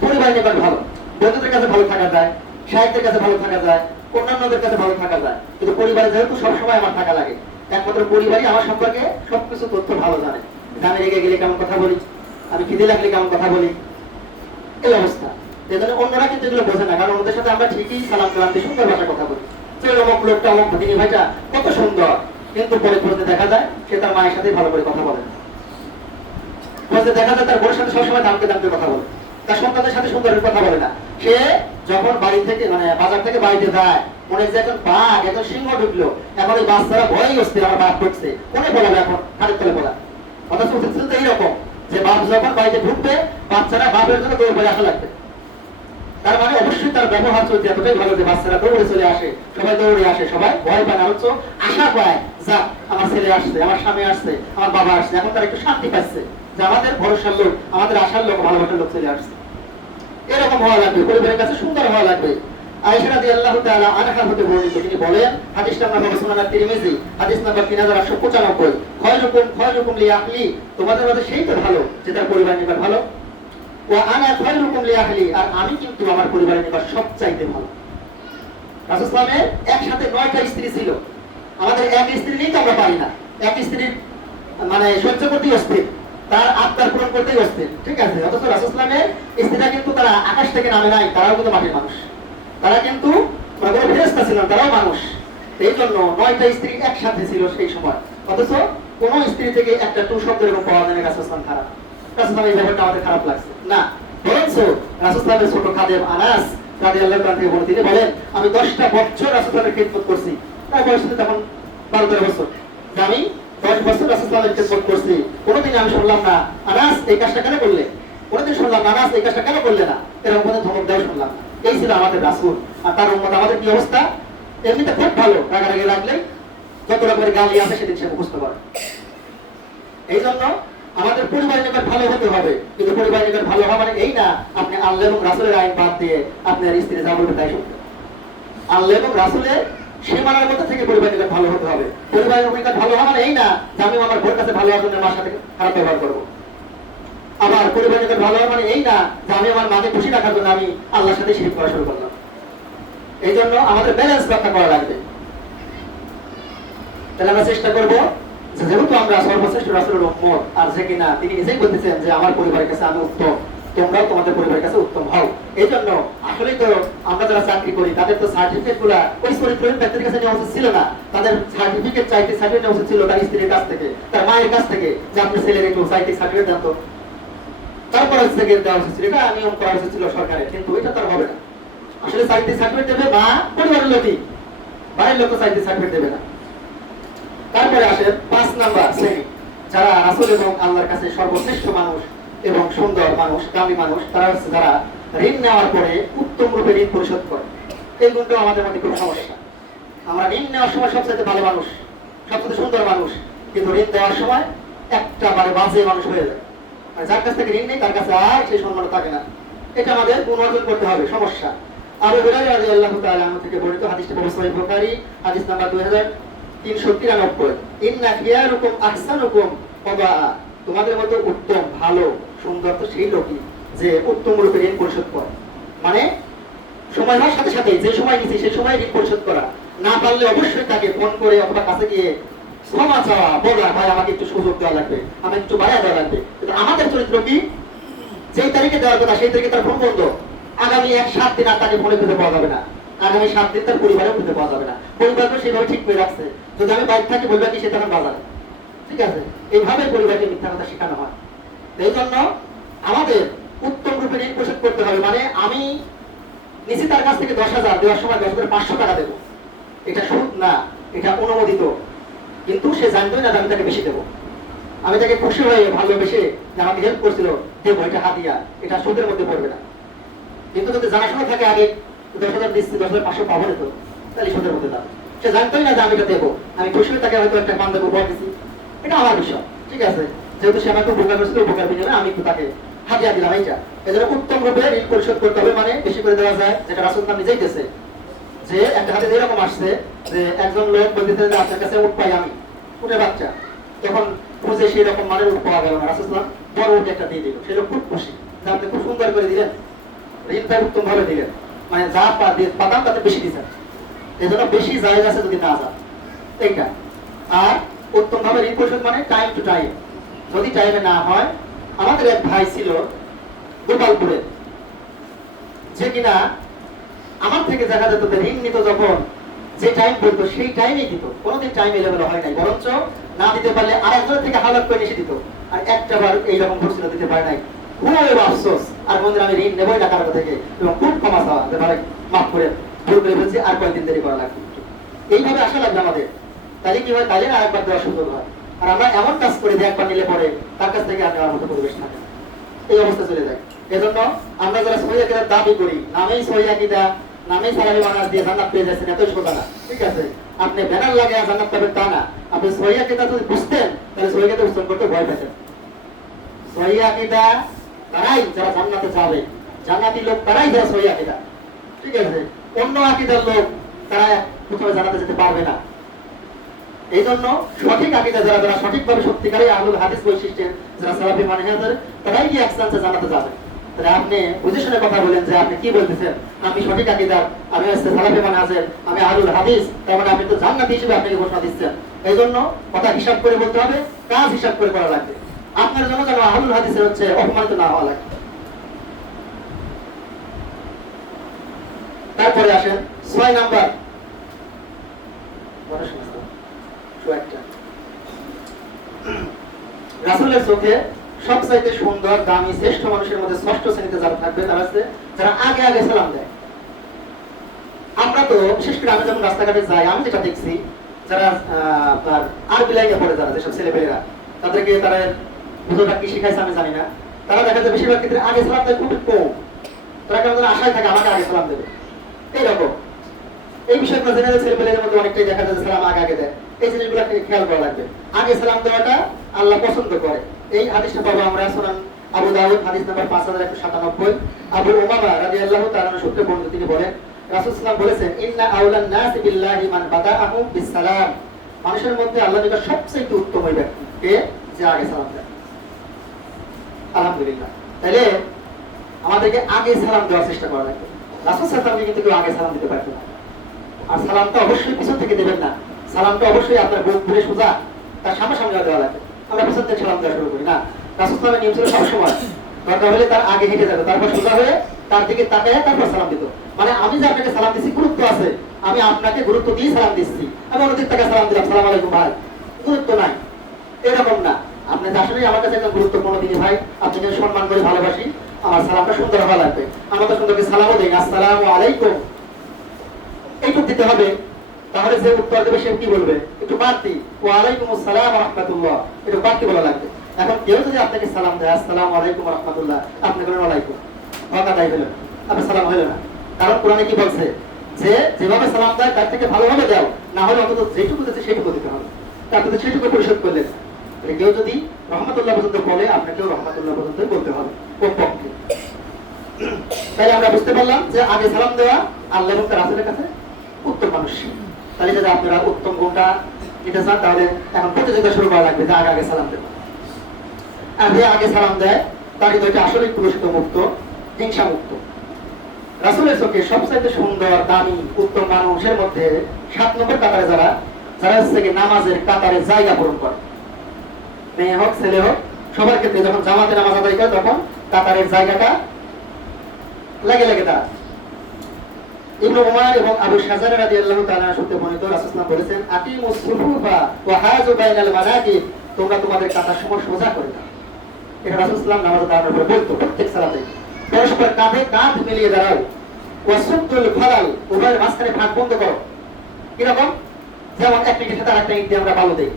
পরিবারের নিকট ভালো, বন্ধুদের কাছে ভালো থাকা যায়, সাহিত্যের কাছে ভালো থাকা যায়, অন্যান্যদের কাছে ভালো থাকা যায়, কিন্তু পরিবারে যেহেতু সবসময় আমার থাকা লাগে, একমাত্র পরিবারই আমার সম্পর্কে সবকিছু তথ্য ভালো জানে, আমি রেগে গেলে কেমন কথা বলি, আমি খিদে লাগলে কেমন কথা বলি, এই অবস্থা। এজন্য অন্যরা কিন্তু এগুলো বোঝে না, কারণ ওদের সাথে আমরা ঠিকই সালাম কালাম দিয়ে সুন্দর ভাষায় কথা বলি, যে অমুক লোকটা অমুক ভগিনী ভাইটা কত সুন্দর, কিন্তু পরে খোঁজে দেখা যায় সে তার মায়ের সাথে ভালো করে কথা বলে, খোঁজে দেখা যায় তার বোনের সাথে সবসময় দামকে দামকে কথা বলে, তার সন্তানের সাথে সুন্দর কথা বলে না। সে যখন বাড়ি থেকে মানে বাজার থেকে বাড়িতে যায় মনে হচ্ছে এখন বাঘ, এখন সিংহ ঢুকলো, এখন ওই বাচ্চারা ভয়ই হচ্ছে আমার বাঘ ঢুকছে, কোনে বলাবে এখন হাতের তলে বলা। অথচ উচিত ছিল তো এইরকম যে বাপ যখন বাড়িতে ঢুকবে বাচ্চারা বাপের জন্য দৌড় করে আসা লাগবে, তার মানে অবশ্যই তার ব্যবহার চলছে এতটাই ভালো যে বাচ্চারা দৌড়ে চলে আসে, সবাই দৌড়ে আসে, সবাই ভয় পায় না, হচ্ছে আশা পায় যা আমার ছেলে আসছে, আমার স্বামী আসছে, আমার বাবা আসছে, এখন তারা একটু শান্তি পাচ্ছে যে আমাদের ভরসার লোক, আমাদের আশার লোক, ভালোবাসার লোক চলে আসছে। এরকম হওয়া লাগবে, পরিবারের কাছে সুন্দর হওয়া লাগবে। আয়েশা রাদিয়াল্লাহু তাআলা আনহা হতে বর্ণিত, তিনি বলেন, হাদিস নাম্বার সুনান তিরমিজি হাদিস নাম্বার 3895, খয়রুকুম লিআহলি, তোমাদের মধ্যে সেই তো ভালো যে তার পরিবারের নিকট ভালো, ওয়া আনা খয়রুকুম লিআহলি, আর আমি কিন্তু আমার পরিবারের নিকট সবচাইতে ভালো। রাসূল সাল্লাল্লাহু আলাইহি ওয়াসাল্লামের একসাথে 9টা স্ত্রী ছিল, আমাদের এক স্ত্রী নেই তো আমরা পারি না, এক স্ত্রীর মানে সহ্য করতেই অস্থির, তার আত্মার পূরণ করতেই অস্থির, ঠিক আছে। অথচ রাসূল সাল্লাল্লাহু আলাইহি ওয়াসাল্লামের স্ত্রীরা কিন্তু তারা আকাশ থেকে নামে নাই, তারাও কিন্তু মাটির মানুষ, তারা কিন্তু কোনো ফেরেশতা ছিল না, তারাও মানুষ। এই জন্য 9টা স্ত্রী একসাথে ছিল সেই সময়, অথচ কোন স্ত্রী থেকে একটা টু শব্দ এরকম পাওয়া যায় না। রাসূল সাল্লাল্লাহু আলাইহি ওয়াসাল্লাম খারাপ, এই ব্যাপারটা আমাদের খারাপ লাগছে না, বরঞ্চ রাসূল সাল্লাল্লাহু আলাইহি ওয়াসাল্লামের ছোট খাদেম আনাস রাদিয়াল্লাহু তাআলা থেকে তিনি বলেন, আমি 10টা বছর রাসূল সাল্লাল্লাহু আলাইহি ওয়াসাল্লামের খিদমত করছি, তার বয়স ছিল তখন 12-13 বছর, আমি 10 বছর রাসূল সাল্লাল্লাহু আলাইহি ওয়াসাল্লামের খিদমত করছি, কোনোদিন আমি শুনলাম না আনাস এই কাজটা কেন করলে, কোনোদিন শুনলাম না, এই কাজটা কেন করলে না, এরকম কোনো ধমক দেওয়া শুনলাম না। এই ছিল আমাদের রাসূল। আর তার উম্মত আমাদের কি অবস্থা? এমনিতে খুব ভালো, রাগারাগি লাগলে যত রকমের গালি আছে সেদিন সে মুখস্থ করে। এই জন্য আমাদের পরিবারের নিকট ভালো হতে হবে, কিন্তু পরিবারের নিকট ভালো হওয়া মানে এই না আপনি আল্লাহ এবং রাসূলের আইন বাদ দিয়ে আপনার স্ত্রী যা বলবে তাই শুনবে। আল্লাহ এবং রাসূলের সীমানার মধ্যে থেকে পরিবারের নিকট ভালো হতে হবে। পরিবারের নিকট ভালো হওয়া মানে এই না যে আমি আমার বোর কাছে ভালো হওয়ার জন্য মার সাথে খারাপ ব্যবহার করবো। আবার পরিবারের নিকট ভালো হওয়া মানে এই না যে আমি আমার মাকে খুশি রাখার জন্য আমি আল্লাহর সাথে শিরক করা শুরু করলাম। এই জন্য আমাদের ব্যালেন্স রক্ষা করা লাগবে। তাহলে আমরা চেষ্টা করবো যেহেতু আমরা সর্বশ্রেষ্ঠ রাসূলের উম্মত, আর যে কিনা তিনি নিজেই বলতেছেন যে আমার পরিবারের কাছে আমি উত্তম, তোমরাও তোমাদের পরিবারের কাছে উত্তম হও। এই জন্য আসলেই তো আমরা যারা চাকরি করি তাদের তো সার্টিফিকেট গুলা ওই চরিত্রহীন ব্যক্তির কাছে নেওয়া উচিত ছিল না। তাদের সার্টিফিকেট চাইতে সার্টিফিকেট নেওয়া উচিত ছিল তার স্ত্রীর কাছ থেকে, তার মায়ের কাছ থেকে, যে আপনি ছেলের একটু চাইতে সার্টিফিকেট দেন তো। তারপর হচ্ছে দেওয়া উচিত ছিল, এটা নিয়ম করা উচিত ছিল সরকারের, কিন্তু এটা তার হবে না। আসলে চাইতে সার্টিফিকেট দেবে মা, পরিবারের লোকই, বাইরের লোক চাইতে সার্টিফিকেট দেবে না। তারপরে আসে 5 নাম্বার শ্রেণী, যারা রাসূল এবং আল্লাহর কাছে সর্বশ্রেষ্ঠ মানুষ এবং সুন্দর মানুষ, দামি মানুষ, তারা হচ্ছে যারা ঋণ নেওয়ার পরে উত্তম রূপে ঋণ পরিশোধ করে। এই গুণটাও আমাদের মধ্যে খুব সমস্যা। আমরা ঋণ নেওয়ার সময় সবচেয়ে ভালো মানুষ, সবচেয়ে সুন্দর মানুষ, কিন্তু ঋণ দেওয়ার সময় একটা বাজে মানুষ হয়ে যায়। আর যার কাছ থেকে ঋণ নেই তার কাছে আর সেই সম্মান থাকে না। এটা আমাদের পুনর্জন করতে হবে, সমস্যা। আবু হুরায়রা রাদিয়াল্লাহু তাআলা আনহু থেকে বর্ণিত হাদিসটি সহিহ বুখারী, হাদিস নাম্বার 2393, ইন্না খিয়ারুকুম আহসানুকুম কদা, তোমাদের মতো উত্তম ভালো সুন্দর তো সেই লোকই যে উত্তম রূপে ঋণ পরিশোধ করে। মানে সময় হওয়ার সাথে সাথে যে সময় নিচ্ছে সেই সময় ঋণ পরিশোধ করা, না পারলে অবশ্যই তাকে ফোন করে অথবা কাছে গিয়ে ক্ষমা চাওয়া, বলা ভাই আমাকে একটু সুযোগ দেওয়া লাগবে, আমাকে একটু বাড়ায় দেওয়া লাগবে। কিন্তু আমাদের চরিত্র কি, যেই তারিখে দেওয়ার কথা সেই তারিখে তার ফোন বন্ধ, আগামী 1-7 দিন আর তাকে ফোনে খুঁজে পাওয়া যাবে না, আগামী 7 দিন তার পরিবারেও খুঁজে পাওয়া যাবে না। পরিবারকে সেভাবে ঠিক করে রাখছে, যদি আমি বাইরে থাকি বলবে কি সে তখন বাজারে, ঠিক আছে? এইভাবে পরিবারকে মিথ্যা কথা শেখানো হয়। এই জন্য আমাদের উত্তম রূপে ঋণ পরিশোধ করতে হবে। মানে আমি নিচে তার কাছ থেকে 10,000 দেওয়ার সময় 10,500 টাকা দেবো, এটা সুদ না, এটা অনুমোদিত, কিন্তু সে জানতোই না আমি তাকে বেশি দেবো। আমি তাকে খুশি হয়ে ভালোবেসে যে আমাকে হেল্প করছিল দেবো, এটা হাতিয়া, এটা সুদের মধ্যে পড়বে না। কিন্তু যদি জানাশোনা থাকে আগে 10,000 দিচ্ছি 10,500 পাবো না, তো তাহলে সুদের মধ্যে দাও। সে জানতোই না যে আমি এটা দেবো, আমি খুশি হয়ে তাকে হয়তো একটা মান দেবো উপহার দিচ্ছি, এটা আমার বিষয়, ঠিক আছে? যেহেতু সে আমাকে উপকার করেছিল, উপকার বিনিময়ে আমি একটু তাকে হাতিয়া দিলাম, এইটা। এজন্য উত্তম রূপে ঋণ পরিশোধ করতে হবে। মানে বেশি করে দেওয়া যায়, যেটা রাসূল নিজেই দিয়েছে। যে একটা হাতে যেরকম আসছে যে একজন লোক বলতেছে যে আপনার কাছে উট পাই আমি, উটের বাচ্চা, তখন খুঁজে সেই রকম মানের উট পাওয়া গেল না, রাসূল বড় উট একটা দিয়ে দিল। সে লোক খুব খুশি যে আপনি খুব সুন্দর করে দিলেন, ঋণটা উত্তম ভাবে দিলেন, মানে যা পাতাম তাতে বেশি দিচ্ছেন। এই জন্য বেশি জায়েজ আছে যদি না যায়, এইটা। আর উত্তম ভাবে ঋণ পরিশোধ মানে টাইম টু টাইম, যদি টাইমে না হয়। আমাদের এক ভাই ছিল গোপালপুরে, যে কিনা আমার থেকে দেখা যেত ঋণ নিত, যখন যে টাইম বলতো সেই টাইমেই দিত, কোনোদিন টাইম এলেবেল হয় নাই, বরঞ্চ না দিতে পারলে আর একজনের থেকে হালাত করে এসে দিত। আর একটা বার এইরকম ঘটছিল, দিতে পারে নাই, খুব আফসোস। আর বন্ধুরা আমি ঋণ নেবই না কারো থেকে, এবং খুব ক্ষমা চাওয়া যে ভাই মাফ করে ভুল করে ফেলছি, আর কয়েকদিন দেরি করা লাগবে। এইভাবে আশা লাগবে আমাদের, তাহলে কি হয়, তাহলে আর একবার দেওয়া সুযোগ হয়। আর আমরা এমন কাজ করি যে একবার নিলে পরে তার কাছ থেকে আর নেওয়ার মতো পরিবেশ থাকে, এই অবস্থা চলে যায়। এজন্য আমরা যারা সহিহ আকীদার দাবি করি, নামেই সহিহ আকীদা, নামেই সালাফি মানহাজ দিয়ে জান্নাত পেয়ে যাচ্ছেন, এতই সোজা না, ঠিক আছে? আপনি ব্যানার লাগিয়ে জান্নাত পাবেন তা না। আপনি সহিহ আকীদা যদি বুঝতেন তাহলে সহিহ আকীদা উচ্চারণ করতে ভয় পেতেন। সহিহ আকীদা তারাই যারা জান্নাতে যাবে, জান্নাতি লোক তারাই যারা সহিহ আকীদা, ঠিক আছে? অন্য আকীদার লোক তারা প্রথমে জান্নাতে যেতে পারবে না। এই জন্য সঠিক আকীদা যারা সঠিকভাবে সত্যিকারের আহলুল হাদিস বৈশিষ্ট্যের যারা সালাফি মানহাজের, তারাই কি এক চান্সে জান্নাতে যাবে। তাহলে আপনি বুঝে শুনে কথা বলেন যে আপনি কি বলতেছেন, আমি সঠিক আকীদার, আমি হচ্ছে সালাফি মানহাজের, আমি আহলুল হাদিস, তার মানে আপনি তো জান্নাতি হিসেবে আপনাকে ঘোষণা দিচ্ছেন। এই জন্য কথা হিসাব করে বলতে হবে, কাজ হিসাব করে করা লাগবে। আপনার জন্য যেন আহলুল হাদিসের হচ্ছে অপমানিত না হওয়া লাগে। তারপরে আসেন 6 নাম্বার, রাসূলের চোখে সবচাইতে সুন্দর, দামি, শ্রেষ্ঠ মানুষের মধ্যে ষষ্ঠ শ্রেণীতে যারা থাকবে তারা হচ্ছে যারা আগে আগে সালাম দেয়। আমরা তো বিশেষ করে আমি যখন রাস্তাঘাটে যাই, আমি যেটা দেখছি, যারা আপনার আরবি লাইনে পড়ে, যারা যেসব ছেলেপেলেরা, তাদেরকে তারা হুজুররা কি শিখাইছে আমি জানি না, তারা দেখা যায় বেশিরভাগ ক্ষেত্রে আগে সালাম দেয় খুবই কম। তারা কেমন যেন আশায় থাকে আমাকে আগে সালাম দেবে, এইরকম। এই বিষয়গুলো জেনারেল ছেলেপেলেদের মধ্যে অনেকটাই দেখা যায় সালাম আগে আগে দেয়। এই জিনিসগুলো খেয়াল করা লাগবে। আগে সালাম দেওয়াটা আল্লাহ পছন্দ করে। এই হাদিসটা পাবো আমরা সুনান আবু দাউদ হাদিস নাম্বার 5197। আবু উমামা রাদিয়াল্লাহু তাআলা সূত্রে বর্ণিত, তিনি বলেন রাসূল সাল্লাল্লাহু আলাইহি ওয়াসাল্লাম বলেছেন, ইন্না আউলান নাসি বিল্লাহি মান বাদাআহু বিসসালাম। মানুষের মধ্যে আল্লাহর নিকট সবচেয়ে উত্তম ওই ব্যক্তি কে, যে আগে সালাম দেয়। আলহামদুলিল্লাহ। তাহলে আমাদেরকে আগে সালাম দেওয়ার চেষ্টা করা লাগবে। রাসূল সাল্লাল্লাহু আলাইহি ওয়াসাল্লাম কিন্তু কেউ আগে সালাম দিতে পারতো না। আর সালামটা অবশ্যই পিছন থেকে দেবেন না। সালামটা অবশ্যই আপনার বুক ঘুরে সোজা তার সামনাসামনি দেওয়া লাগবে। আমরা পিছন থেকে সালাম দেওয়া শুরু করি না। রাসূল সাল্লাল্লাহু আলাইহি ওয়াসাল্লামের নিয়ম ছিল সবসময় দরকার হলে তার আগে হেঁটে যাবে, তারপর সোজা হয়ে তার দিকে তাকায় তারপর সালাম দিত। মানে আমি যে আপনাকে সালাম দিচ্ছি গুরুত্ব আছে, আমি আপনাকে গুরুত্ব দিয়ে সালাম দিচ্ছি। আমি অন্যদিক থেকে সালাম দিলাম, সালাম আলাইকুম ভাই, গুরুত্ব নাই, এরকম না। আপনি আসলে আমার কাছে একদম গুরুত্বপূর্ণ তিনি ভাই, আপনাকে সম্মান করে ভালোবাসি, আমার সালামটা সুন্দর হওয়া লাগবে। আমরা তো সুন্দরকে সালামও দিই, আসসালামু আলাইকুম, এইটুকু দিতে হবে। তাহলে যে উত্তর দেবে সে কি বলবে, একটু বাড়তি ওয়ালাইকুম আসসালাম ওয়া রাহমাতুল্লাহ, একটু বাড়তি বলা লাগবে। এখন কেউ যদি আপনাকে সালাম দেয় আসসালামু আলাইকুম ওয়া রাহমাতুল্লাহ, আপনি বলেন ওয়ালাইকুম, ওয়াকাদাই হলো, আপনার সালাম হলো না। কারণ কোরআনে কি বলছে, যে যেভাবে সালাম দেয় তার থেকে ভালোভাবে দাও, না হলে অন্তত যেটুকু দিচ্ছে সেটুকু দিতে হবে। তার কিন্তু সেটুকু পরিশোধ করলেন। কেউ যদি রহমতুল্লাহ পর্যন্ত বলে, আপনাকেও রহমতুল্লাহ পর্যন্ত বলতে হবে কমপক্ষে। তাই আমরা বুঝতে পারলাম যে আগে সালাম দেওয়া আল্লাহ এবং তার রাসূলের কাছে উত্তম মানুষ। তাহলে যদি আপনারা উত্তম গুণটা নিতে চান, তাহলে এখন প্রতিযোগিতা শুরু করা লাগবে যে আগে আগে সালাম দেবে। আর যে আগে সালাম দেয় তার হৃদয়টা আসলে পুরস্কৃত মুক্ত, হিংসা মুক্ত। রাসূলের চোখে সবচাইতে সুন্দর, দামি, উত্তম মানুষের মধ্যে 7 নম্বর কাতারে যারা যারা হচ্ছে কি নামাজের কাতারে জায়গা পূরণ করে, মেয়ে হোক ছেলে হোক সবার ক্ষেত্রে যখন জামাতে নামাজ আদায় করে তখন কাতারের জায়গাটা লাগে লাগে তারা। ইবনে উমার এবং আবু শাজারা রাদিয়াল্লাহু তাআলা সূত্রে বর্ণিত, রাসূল সাল্লাল্লাহু আলাইহি ওয়াসাল্লাম বলেছেন, আকিমুস সুফুফা ওয়া হাযু বাইনাল মানাকিব, তোমরা তোমাদের কাতার সময় সোজা করে দাও। এটা রাসূল সাল্লাল্লাহু আলাইহি ওয়াসাল্লাম নামাজে দাঁড়ানোর পর বলতো প্রত্যেক সালাতে, পরস্পর কাঁধে কাঁধ মিলিয়ে দাঁড়াও। ওয়া সুদ্দুল ফালাল, উভয়ের মাঝখানে ফাঁক বন্ধ করো। কিরকম, যেমন এক মিনিটের সাথে আরেকটা ইট দিয়ে আমরা বালু দেই,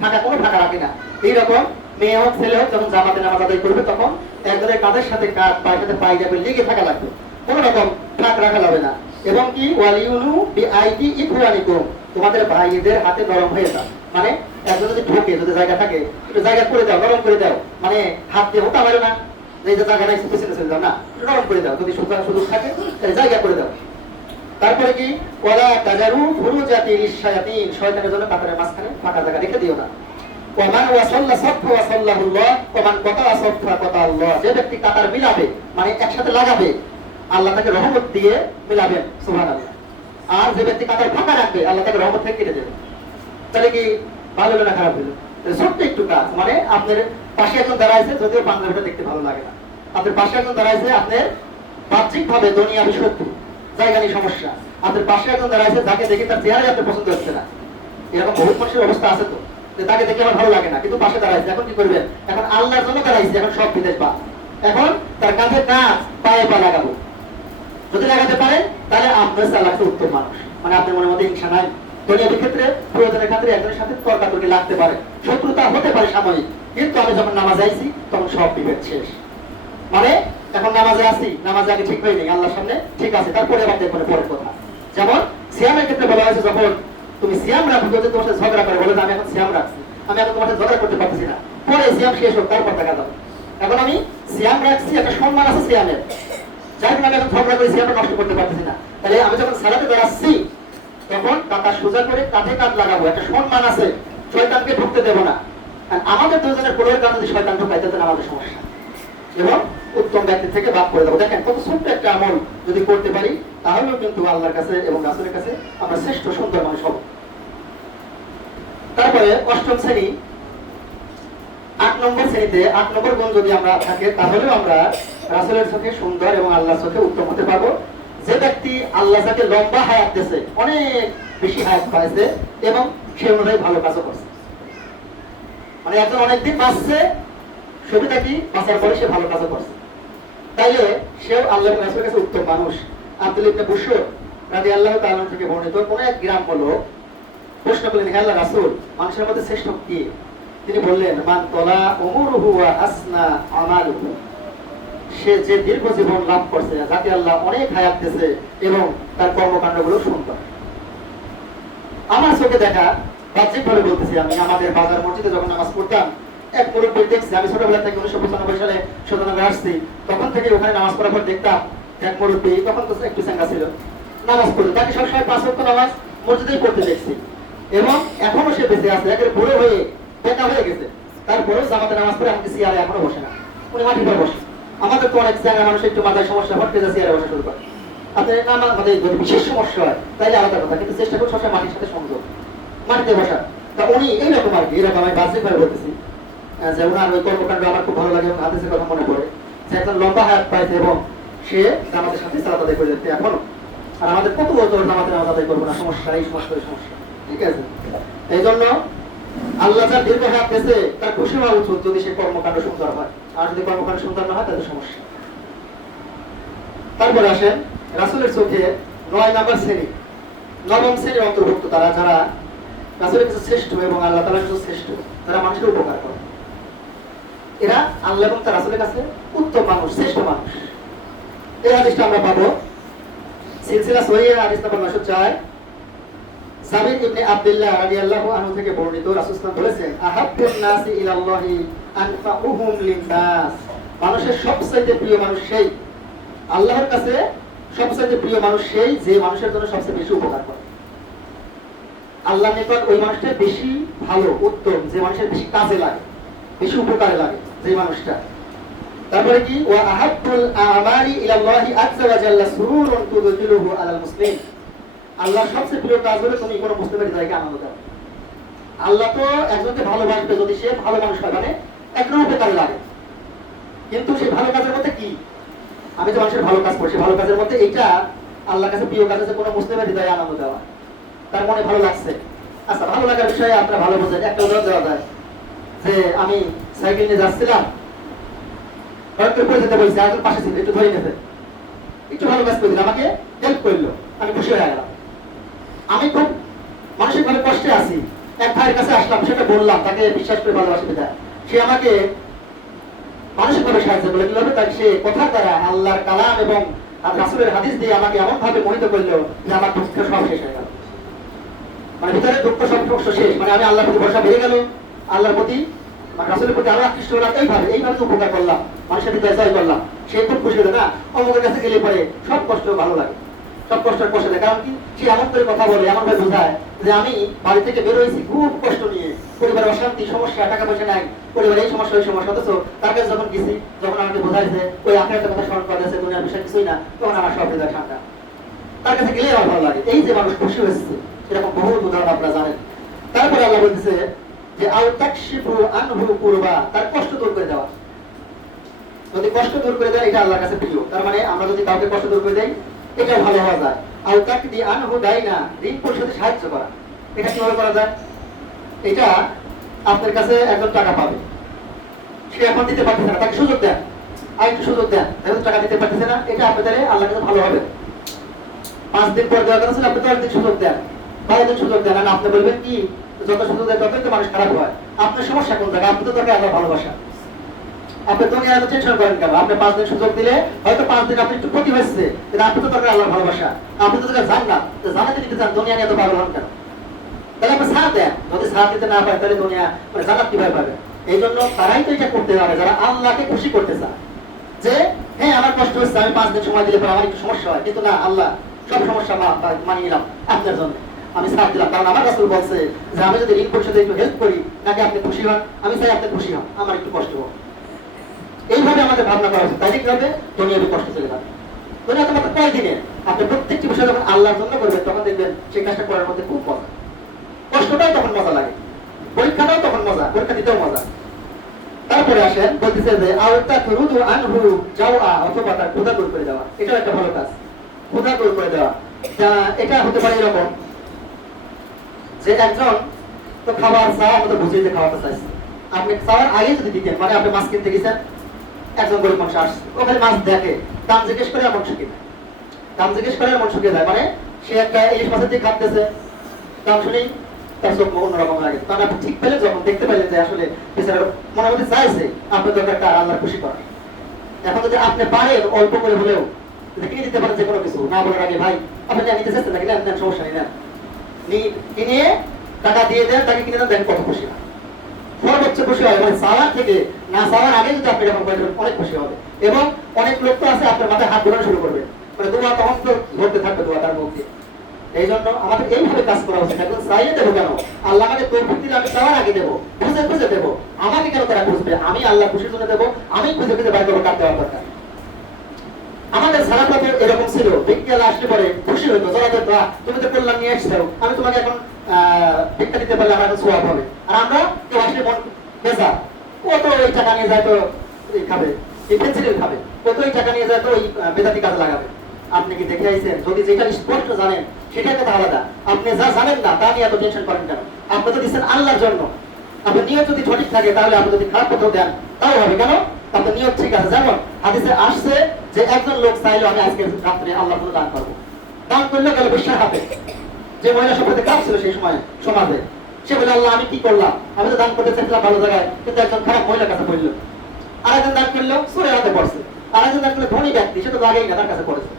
ফাঁকা কোনো ফাঁকা রাখি না। এইরকম মেয়ে হোক ছেলে হোক যখন জামাতে নামাজ আদায় করবে তখন একজনের কাঁধের সাথে কাঁধ, পায়ের সাথে পায়ে যাবে, লেগে থাকা লাগবে, কোনো রকম ফাঁক রাখা যাবে না। এবং কি ওয়ালিউনু বিআইদি ইখওয়ানিকুম, তোমাদের ভাইদের হাতে নরম হয়ে যাও। মানে একজন যদি ঢোকে, যদি জায়গা থাকে একটু জায়গা করে দাও, নরম করে দাও। মানে হাত দিয়ে হতে পারে না যে এই যে জায়গা নাই পিছনে চলে যাও, না, নরম করে দাও। যদি সুযোগ থাকে তাহলে জায়গা করে দাও। তারপরে কি ওয়ালা তাজারু ফুরুজাতি লিশায়াতিন, শয়তানের জন্য কাতারের মাঝখানে ফাঁকা জায়গা রেখে দিও না। ওয়ামান ওয়াসাল্লা সাফা ওয়াসাল্লাহুল্লাহ, ওয়ামান কাতা সাফা কাতা আল্লাহ, যে ব্যক্তি কাতার মিলাবে মানে একসাথে লাগাবে আল্লাহ তাকে রহমত দিয়ে মিলাবেন, সুবহানাল্লাহ। আর যে ব্যক্তি কাতার ফাঁকা রাখবে আল্লাহ তাকে রহমত থেকে কেটে দেবে। তাহলে কি ভালো হলো না খারাপ হলো? ছোট্ট একটু কাজ, মানে আপনার পাশে একজন দাঁড়াইছে, যদিও বাংলাটা দেখতে ভালো লাগে না, আপনার পাশে একজন দাঁড়াইছে, আপনার বাহ্যিক ভাবে দুনিয়াবি শত্রু, জায়গা নিয়ে সমস্যা, আপনার পাশে একজন দাঁড়াইছে যাকে দেখে তার চেহারা আপনার পছন্দ হচ্ছে না। এরকম বহুত মানুষের অবস্থা আছে তো, যে তাকে দেখে আমার ভালো লাগে না, কিন্তু পাশে দাঁড়াইছে। এখন কি করবেন? এখন আল্লাহর জন্য দাঁড়াইছে, এখন সব বিদেশ পা, এখন তার কাঁধে কাঁধ, পায়ে পা লাগাবো। যদি লাগাতে পারেন তাহলে আপনার চালাচ্ছে উত্তম মানুষ, মানে আপনার মনের মধ্যে হিংসা নাই। দুনিয়ার ক্ষেত্রে প্রয়োজনের ক্ষেত্রে একজনের সাথে তর্কাতর্কি লাগতে পারে, শত্রুতা হতে পারে সাময়িক, কিন্তু আমি যখন নামাজে আইছি তখন সব বিভেদ শেষ। মানে এখন নামাজে আসি, নামাজে আগে ঠিক হয়নি, আল্লাহর সামনে ঠিক আছে, তারপরে আবার দেখবেন পরের কথা। যেমন সিয়ামের ক্ষেত্রে বলা হয়েছে, যখন তুমি সিয়াম রাখো, যদি তোমার সাথে ঝগড়া করে, বলে আমি এখন সিয়াম রাখছি, আমি এখন তোমার সাথে ঝগড়া করতে পারতেছি না, পরে সিয়াম শেষ হোক তারপর দেখা যাবে। এখন আমি সিয়াম রাখছি, একটা সম্মান আছে সিয়ামের, যাই হোক আমি এখন ঝগড়া করে সিয়ামটা নষ্ট করতে পারতেছি না। তাহলে আমি যখন সালাতে দাঁড়াচ্ছি তখন কাঁধা সোজা করে কাঁধে কাঁধ লাগাবো, একটা সম্মান আছে, শয়তানকে ঢুকতে দেবো না। আমাদের দুজনের প্রয়োগের কারণে যদি শয়তান ঢুকাই তাহলে আমাদের সমস্যা, এবং উত্তম ব্যক্তি থেকে বাদ করে দেবো। দেখেন কত ছোট্ট একটা আমল যদি করতে পারি তাহলেও কিন্তু আল্লাহর কাছে এবং রাসূলের কাছে আমরা শ্রেষ্ঠ সুন্দর মানুষ হব। তারপরে অষ্টম শ্রেণী, 8 নম্বর শ্রেণীতে 8 নম্বর গুণ যদি আমরা থাকে তাহলেও আমরা রাসূলের চোখে সুন্দর এবং আল্লাহর চোখে উত্তম হতে পারবো। যে ব্যক্তি আল্লাহ যাকে লম্বা হায়াত দিয়েছে, অনেক বেশি হায়াত পাইছে এবং সে অনুযায়ী ভালো কাজও করছে, মানে একজন অনেকদিন বাঁচছে, সুবিধা কি বাঁচার পরে সে ভালো কাজও করছে, তাইলে সেও আল্লাহর রাসূলের কাছে উত্তম মানুষ। আব্দুল্লাহ ইবনে বুশর রাদিয়াল্লাহু তাআলা থেকে বর্ণিত, কোন এক গ্রাম হলো, প্রশ্ন করলেন, হে আল্লাহর রাসূল, মানুষের মধ্যে শ্রেষ্ঠ কে? তিনি বললেন, মান তলা উমরুহু ওয়া আসনা আমালুহু, সে যে দীর্ঘ জীবন লাভ করছে, যাকে আল্লাহ অনেক হায়াত দিয়েছে এবং তার কর্মকাণ্ডগুলো সুন্দর। আমার চোখে দেখা, বাহ্যিকভাবে বলতেছি, আমি আমাদের বাজার মসজিদে যখন নামাজ পড়তাম, এক মুরব্বী দেখছি, আমি ছোটবেলা থেকে 1995 সালে 97 আসছি, তখন থেকে ওখানে নামাজ পড়ার পর দেখতাম এক মুরব্বী, তখন তো একটু চেঙ্গা ছিল, নামাজ পড়তো, তাকে সবসময় 5 ওয়াক্ত নামাজ মসজিদেই পড়তে দেখছি এবং এখনো সে বেঁচে আছে, একেবারে বুড়ো হয়ে বেকা হয়ে গেছে, তারপরেও জামাতে নামাজ পড়ে আমাকে চেয়ারে এখনো বসে না, উনি মাটির পর বসে। আমাদের তো অনেক চেঙ্গা মানুষ একটু মাথায় সমস্যা হটকে যায়, চেয়ারে বসা শুরু করে। আপনার আমাদের যদি বিশেষ সমস্যা হয় তাইলে আলাদা কথা, কিন্তু চেষ্টা করুন সবসময় মাটির সাথে সংযোগ, মাটিতে বসা। তা উনি এইরকম আর কি, এরকম আমি বাহ্যিকভাবে বলতেছি যে ওনার ওই কর্মকাণ্ড আমার খুব ভালো লাগে এবং হাদিসের কথা মনে পড়ে যে একজন লম্বা হায়াত পাইছে এবং সে জামাতের সাথে সালাত আদায় করে যাচ্ছে এখনো। আর আমাদের কত বছর জামাতে নামাজ আদায় করবো না, সমস্যা এই সমস্যা এই সমস্যা, ঠিক আছে? এই জন্য আল্লাহ যার দীর্ঘ হায়াত পেয়েছে তার খুশি হওয়া উচিত যদি সে কর্মকাণ্ড সুন্দর হয়, আর যদি কর্মকাণ্ড সুন্দর না হয় তাদের সমস্যা। তারপরে আসেন রাসূলের চোখে 9 নাম্বার শ্রেণী, 9ম শ্রেণীর অন্তর্ভুক্ত তারা যারা রাসূলের কাছে শ্রেষ্ঠ এবং আল্লাহ তাআলার কাছে শ্রেষ্ঠ, যারা মানুষের উপকার করে। এরা আল্লাহ এবং তার রাসূলের কাছে উত্তম মানুষ, শ্রেষ্ঠ মানুষ। এই হাদিসটা আমরা পাবো সিলসিলা সহিহ হাদিস নাম্বার 904, সাবির ইবনে আব্দুল্লাহ রাদিয়াল্লাহু আনহু থেকে বর্ণিত। রাসূল সাল্লাল্লাহু আলাইহি ওয়াসাল্লাম বলেছেন, আহাব্বুন নাসি ইলাল্লাহি আনফাউহুম লিন-নাস, মানুষের সবচেয়ে প্রিয় মানুষ সেই, আল্লাহর কাছে সবচেয়ে প্রিয় মানুষ সেই যে মানুষের জন্য সবচেয়ে বেশি উপকার করে। আল্লাহর নিকট ওই মানুষটা বেশি ভালো, উত্তম, যে মানুষের বেশি কাজে লাগে, বেশি উপকারে লাগে যে মানুষটা। তারপরে কি, ওয়া আহাব্বুল আমালি ইলাল্লাহি আযজা ওয়া জাল্লা সুরুরুন তুদখিলুহু আলাল মুসলিম, আল্লাহর সবচেয়ে প্রিয় কাজ হলো তুমি কোনো মুসলিমের হৃদয়কে আনন্দ দাও। আল্লাহ তো একজনকে ভালোবাসবে যদি সে ভালো মানুষ হয়, মানে একদম উপকারে লাগে। কিন্তু সেই ভালো কাজের মধ্যে কি, আমি যে মানুষের ভালো কাজ করছি, ভালো কাজের মধ্যে এটা আল্লাহর কাছে প্রিয় কাজ হচ্ছে কোনো মুসলিমের হৃদয়ে আনন্দ দেওয়া, তার মনে ভালো লাগছে। আচ্ছা, ভালো লাগার বিষয়ে আপনারা ভালো বোঝেন, একটা উদাহরণ দেওয়া যায় যে আমি সাইকেল নিয়ে যাচ্ছিলাম, হয়তো পড়ে যেতে বলছি, একজন পাশে ছিল, একটু ধরে নিতে, একটু ভালো কাজ করে দিল, আমাকে হেল্প করলো, আমি খুশি হয়ে গেলাম। আমি খুব মানসিকভাবে কষ্টে আছি, এক ভাইয়ের কাছে আসলাম, সেটা বললাম, তাকে বিশ্বাস করে ভালোবাসি দেয়, সে আমাকে মানসিকভাবে সাহায্য করলো। কিভাবে? তাই সে কথার দ্বারা আল্লাহর কালাম এবং রাসূলের হাদিস দিয়ে আমাকে এমন ভাবে মোহিত করলো যে আমার দুঃখ সব শেষ হয়ে গেল, মানে ভিতরে দুঃখ সব শেষ, মানে আমি আল্লাহর প্রতি ভরসা বেড়ে গেল, আল্লাহর প্রতি মানে রাসূলের প্রতি আরো আকৃষ্ট হলাম। এইভাবে উপকার করলাম, মানুষের হৃদয় জয় করলাম, সে খুব খুশি হলো। না, অমুকের কাছে গেলে পরে সব কষ্ট ভালো লাগে, সব কষ্টের কষ্ট দেয়, কারণ কি সে এমন করে কথা বলে, এমন ভাবে বোঝায় যে আমি বাড়ি থেকে বের হয়েছি খুব কষ্ট নিয়ে, পরিবারের অশান্তি, সমস্যা, টাকা পয়সা নাই, পরিবারে এই সমস্যা ওই সমস্যা, অথচ তার কাছে যখন গেছি, যখন আমাকে বোঝাইছে ওই আখেরাতের কথা স্মরণ করেছে, দুনিয়ার বিষয় কিছুই না, তখন আমার সব হৃদয় ঠান্ডা, তার কাছে গেলে আমার ভালো লাগে। এই যে মানুষ খুশি হয়েছে, এরকম বহু উদাহরণ আপনারা জানেন। তারপরে আল্লাহ বলতেছে যে আও তাকশিফু আনহু কুরবা, তার কষ্ট দূর করে দেওয়া, যদি কষ্ট দূর করে দেয় এটা আল্লাহর কাছে প্রিয়। তার মানে আমরা যদি কাউকে কষ্ট দূর করে দেই এটা ভালো হওয়া যায়। আও তাকদি আনহু দাইনা, ঋণ পরিশোধে সাহায্য করা, এটা কিভাবে করা যায়? এটা আপনার কাছে একজন টাকা পাবে, সে এখন দিতে পারতেছে না, তাকে সুযোগ দেন, আর একটু সুযোগ দেন, এখন টাকা দিতে পারতেছে না, এটা আপনাদের আল্লাহর কাছে ভালো হবে। 5 দিন পর দেওয়ার কথা ছিল, আপনি 10 দিন সুযোগ দেন, 12 দিন সুযোগ দেন, আর আপনি বলবেন কি যত সুযোগ দেয় ততই তো মানুষ খারাপ হয়। আপনার সমস্যা কোন জায়গায়? আপনি তো তাকে আল্লাহ ভালোবাসা, আপনি দুনিয়া এত টেনশন করেন কেন? আপনি 5 দিন সুযোগ দিলে হয়তো 5 দিন আপনি একটু ক্ষতি হচ্ছে, কিন্তু আপনি তো তাকে আল্লাহ ভালোবাসা, আপনি তো তাকে জান্নাত, তো জান্নাতে নিতে চান, দুনিয়া নিয়ে এত পাগল হন কেন? তাহলে আপনি সাথ দেন, যদি সাথ দিতে না পারেন তাহলে দুনিয়া মানে জান্নাত কিভাবে পাবে? এই জন্য তারাই তো এটা করতে পারে যারা আল্লাহকে খুশি করতে চায়, যে হ্যাঁ আমার কষ্ট হচ্ছে, আমি 5 দিন সময় দিলে পরে আমার একটু সমস্যা হয়, কিন্তু না, আল্লাহ সব সমস্যা মানিয়ে নিলাম আপনার জন্য, আমি সাথ দিলাম, কারণ আমার রাসূল বলছে যে আমি যদি ঋণ পরিশোধে একটু হেল্প করি, নাকি আপনি খুশি হন, আমি চাই আপনি খুশি হন, আমার একটু কষ্ট হোক। এইভাবে আমাদের ভাবনা করা উচিত, তাই কি হবে? দুনিয়াতে কষ্ট চলে যাবে। দুনিয়া তোমাকে কয়দিনে, আপনি প্রত্যেকটি বিষয় যখন আল্লাহর জন্য করবেন তখন দেখবেন সেই কাজটা করার মধ্যে খুব মজা, কষ্টটাও তখন মজা লাগে, পরীক্ষাটাও তখন মজা, পরীক্ষা দিতেও মজা। তারপরে আসেন বলতেছে যে আওতা তুরুদু আনহু যাওয়া, অথবা তার ক্ষুধা দূর করে দেওয়া, এটাও একটা ভালো কাজ, ক্ষুধা দূর করে দেওয়া। এটা হতে পারে এরকম যে একজন তো খাবার চাওয়া মতো বুঝিয়ে খাওয়াতে চাইছে, আপনি চাওয়ার আগে যদি দিতেন, মানে আপনি মাছ কিনতে গেছেন, একজন গরিব মানুষ আসছে, ওখানে মাছ দেখে, দাম জিজ্ঞেস করে এমন শুকিয়ে যায়, দাম জিজ্ঞেস করে এমন শুকিয়ে যায়, মানে সে একটা ইলিশ মাছের দিয়ে খাটতেছে, দাম শুনেই তার চোখ অন্যরকম লাগে। তখন আপনি ঠিক পেলেন, যখন দেখতে পেলেন যে আসলে বেচারা মনের মধ্যে চাইছে, আপনার দরকার একটা আল্লাহর খুশি করা, এখন যদি আপনি পারেন অল্প করে হলেও যদি কিনে দিতে পারেন যে কোনো কিছু না বলার আগে ভাই আপনি নিতে চেষ্টা থাকি নেন নেন, সমস্যা নেই, নেন কিনে টাকা দিয়ে দেন, তাকে কিনে দেন, দেখেন কত খুশি না সর্বোচ্চ খুশি হয়। মানে সাওয়ার থেকে না সাওয়ার আগে যদি আপনি এরকম করেন অনেক খুশি হবে। এবং অনেক লোক তো আছে আপনার মাথায় হাত ধরানো শুরু করবে, মানে দোয়া তখন তো ধরতে থাকবে দোয়া তার মুখ দিয়ে। এই জন্য আমাদের এইভাবে কাজ করা উচিত। এখন চাইলে দেবো কেন, আল্লাহ আমাকে তৌফিক দিলে আমি চাওয়ার আগে দেবো, খুঁজে খুঁজে দেবো। আমাকে কেন তারা খুঁজবে, আমি আল্লাহ খুশির জন্য দেবো, আমি খুঁজে খুঁজে বাইরে করবো, কার দেওয়ার দরকার। আমাদের সারা পথে এরকম ছিল, বিজ্ঞান আসলে পরে খুশি হইতো, যারা দেখতো তুমি তো কল্যাণ নিয়ে এসছো, আমি তোমাকে এখন ভিক্ষা দিতে পারলে আমার এখন সোয়াব হবে। আর আমরা কেউ আসলে মন বেজা, কত ওই টাকা নিয়ে যায় তো খাবে, এই পেন্সিল খাবে, কত ওই টাকা নিয়ে যায় তো ওই বেদাতি কাজে লাগাবে। আপনি কি দেখে আইছেন? যদি যেটা স্পষ্ট জানেন সেটাই কথা আলাদা, আপনি যা জানেন না তা নিয়ে এত টেনশন করেন কেন? আপনি তো দিচ্ছেন আল্লাহর জন্য, আপনার নিয়ত যদি সঠিক থাকে তাহলে আপনি যদি খারাপ পথেও দেন তাও হবে। কেন? আপনার নিয়ত ঠিক আছে। যেমন হাদিসে আসছে যে একজন লোক চাইলো আমি আজকে রাত্রে আল্লাহ বলে দান করবো, দান করলে গেল বিশ্বাস হাতে। যে মহিলা সম্পর্কে কাজ ছিল সেই সময় সমাজে, সে বলে আল্লাহ আমি কি করলাম, আমি তো দান করতে চাইছিলাম ভালো জায়গায়, কিন্তু একজন খারাপ মহিলার কাছে পড়লো। আরেকজন দান করলো সুরে হাতে পড়ছে, আরেকজন দান করলো ধনী ব্যক্তি, সে তো লাগেই না, তার কাছে পড়েছে।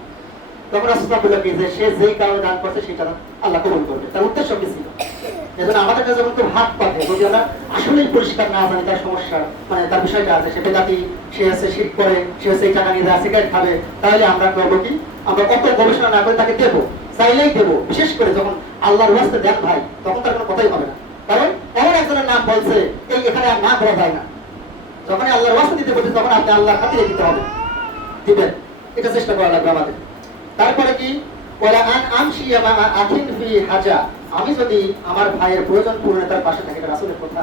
তখন রাসূলুল্লাহ বলল কি যে সে যেই কারণে দান করছে সেটা আল্লাহ কবুল করবে, তার উদ্দেশ্য কি ছিল। এজন্য আমাদের কাছে যখন কেউ হাত পাতে, যদি আমরা আসলেই পরিষ্কার না জানি তার সমস্যা, মানে তার বিষয়টা আছে, সে বেদাতি, সে আছে শিরক করে, সে হচ্ছে এই টাকা নিয়ে যায় সিগারেট খাবে, তাহলে আমরা করবো কি, আমরা কত গবেষণা না করে তাকে দেবো, চাইলেই দেবো। বিশেষ করে যখন আল্লাহর ওয়াস্তে দেন ভাই, তখন তার কোনো কথাই হবে না। কারণ এমন একজনের নাম বলছে এই এখানে আর না বলা যায় না। যখন আল্লাহর ওয়াস্তে দিতে বলছে তখন আপনি আল্লাহর খাতিরে দিতে হবে, দিবেন, এটা চেষ্টা করা লাগবে আমাদের। তারপরে কি ওয়ালা আন আমশি মা আখিন ফি হাজা, আমি যদি আমার ভাইয়ের প্রয়োজন পূরণে তার পাশে থাকি, এটা রাসূলের কথা।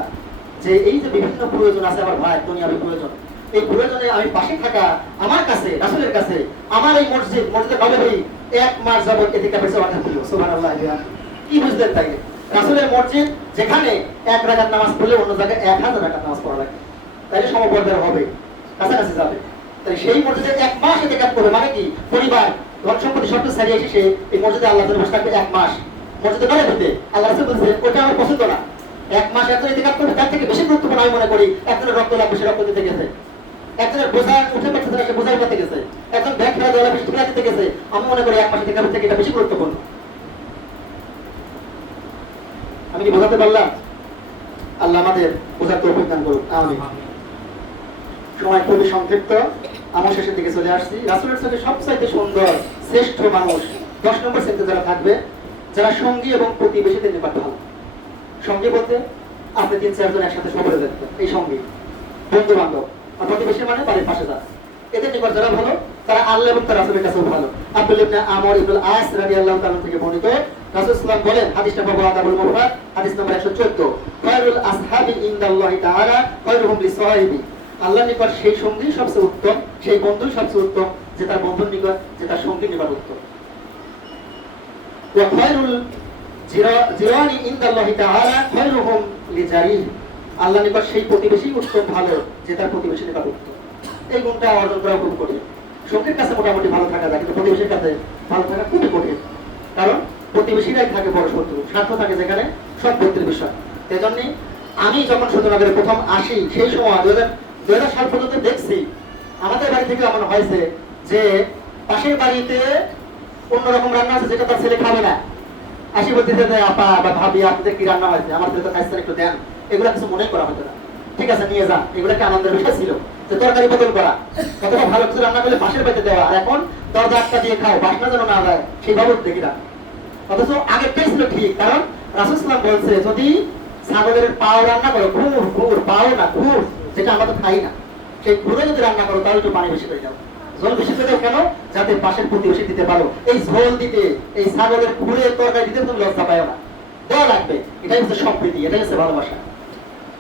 যে এই যে বিভিন্ন প্রয়োজন আছে আমার ভাইয়ের দুনিয়াবি প্রয়োজন, এই প্রয়োজনে আমি পাশে থাকা, আমার কাছে রাসূলের কাছে আমার এই মসজিদে নববী 1 মাস যাবত ইতিকাফের ওয়াদা ছিল। সুবহানাল্লাহ। কি বুঝলেন তাই? রাসূলের মসজিদ যেখানে 1 রাকাত নামাজ পড়লে অন্য জায়গায় 1000 রাকাত নামাজ পড়া লাগে, তাইলে সমপর্যায় হবে, কাছাকাছি যাবে। তাই সেই মসজিদে 1 মাস ইতিকাফ করবে, মানে কি পরিবার ধন সম্পত্তি সব কিছু ছাড়িয়ে এসে সে এই মসজিদে আল্লাহ তাআলার বসে থাকবে 1 মাস। মসজিদে ঘরে দিতে আল্লাহ রাসূল বলেছে ওটা আমার পছন্দ না। 1 মাস একজন ইতিকাফ করবে, তার থেকে বেশি গুরুত্বপূর্ণ আমি মনে করি একজনের রক্ত লাগবে, সে রক্ত দিতে গেছে। একজনের বোঝা উঠে পারছে না, সে বোঝা উঠাতে গেছে। একজন ব্যাগ ফেলা দেওয়া বেশি ফেলা দিতে গেছে, আমি মনে করি 1 মাস ইতিকাফের থেকে এটা বেশি গুরুত্বপূর্ণ। আমি কি বোঝাতে পারলাম? আল্লাহ আমাদের বোঝার তৌফিক দান করুন, আমিন। সময় খুবই সংক্ষিপ্ত, আমার শেষের দিকে চলে আসছি। রাসূলের সাথে সবচাইতে সুন্দর শ্রেষ্ঠ মানুষ 10 নম্বর শ্রেণীতে যারা থাকবে, যারা সঙ্গী এবং প্রতিবেশীদের নিকট ভালো। সঙ্গী বলতে আপনি 3-4 জন একসাথে সফরে যাচ্ছেন, এই সঙ্গী। বন্ধু বান্ধব আর প্রতিবেশী মানে বাড়ির পাশে যারা, এদের নিকট যারা ভালো তারা আল্লাহ এবং তার রাসূলের কাছেও ভালো। আব্দুল্লাহ ইবনে আমর ইবনে আস রাদিয়াল্লাহু তাআলা থেকে বর্ণিত, রাসূল সাল্লাল্লাহু আলাইহি ওয়াসাল্লাম বলেন, হাদিসটা পাবো আদাবুল মুফরাদ হাদিস নম্বর 114, খায়রুল আসহাবি ইনদাল্লাহি তাআলা খায়রুহুম লিসাহিবি, আল্লাহর নিকট সেই সঙ্গী সবচেয়ে উত্তম, সেই বন্ধু সবচেয়ে উত্তম যে তার বন্ধুর নিকট, যে তার সঙ্গীর নিকট উত্তম। ওয়া খায়রুল জিরানি ইনদাল্লাহি তাআলা খায়রুহুম লিজারিহি, আল্লাহর নিকট সেই প্রতিবেশী উত্তম ভালো যে তার প্রতিবেশীর নিকট উত্তম। এই গুণটা অর্জন করা খুব কঠিন। সঙ্গীর কাছে মোটামুটি ভালো থাকা যায়, কিন্তু প্রতিবেশীর কাছে ভালো থাকা খুবই কঠিন। কারণ প্রতিবেশীরাই থাকে বড় শত্রু, স্বার্থ থাকে যেখানে সব ব্যক্তির বিষয়। সেই জন্যই আমি যখন সত্যনগরে প্রথম আসি, সেই সময় 2000 সাল পর্যন্ত দেখছি আমাদের বাড়ি থেকে এমন হয়েছে যে পাশের বাড়িতে অন্যরকম রান্না আছে যেটা তার ছেলে খাবে না, আসি বলতে যে আপা বা ভাবি আপনাদের কি রান্না হয়েছে, আমার ছেলে তো খাইছেন একটু দেন, এগুলো কিছু মনে করা হতো না। ঠিক আছে নিয়ে যান, এগুলো একটা আনন্দের বিষয় ছিল যে তরকারি বদল করা, অথবা ভালো কিছু রান্না করলে পাশের বাড়িতে দেওয়া। আর এখন দরজা আটকা দিয়ে খাও, বাসনা যেন না যায় সেইভাবে দেখি না। অথচ আগেরটাই ছিল ঠিক, কারণ রাসূল সাল্লাল্লাহু আলাইহি ওয়াসাল্লাম বলছে যদি ছাগলের পাও রান্না করো, ঘুর পাও না ঘুর, যেটা আমরা তো খাই না, সেই ঘুরে যদি রান্না করো তাহলে একটু পানি বেশি করে দাও, ঝোল বেশি করে দাও। কেন? যাতে পাশের প্রতিবেশী দিতে পারো। এই ঝোল দিতে, এই ছাগলের ঘুরে তরকারি দিতে তুমি লজ্জা পাও না, দেওয়া লাগবে। এটাই হচ্ছে সম্প্রীতি, এটাই হচ্ছে ভালোবাসা।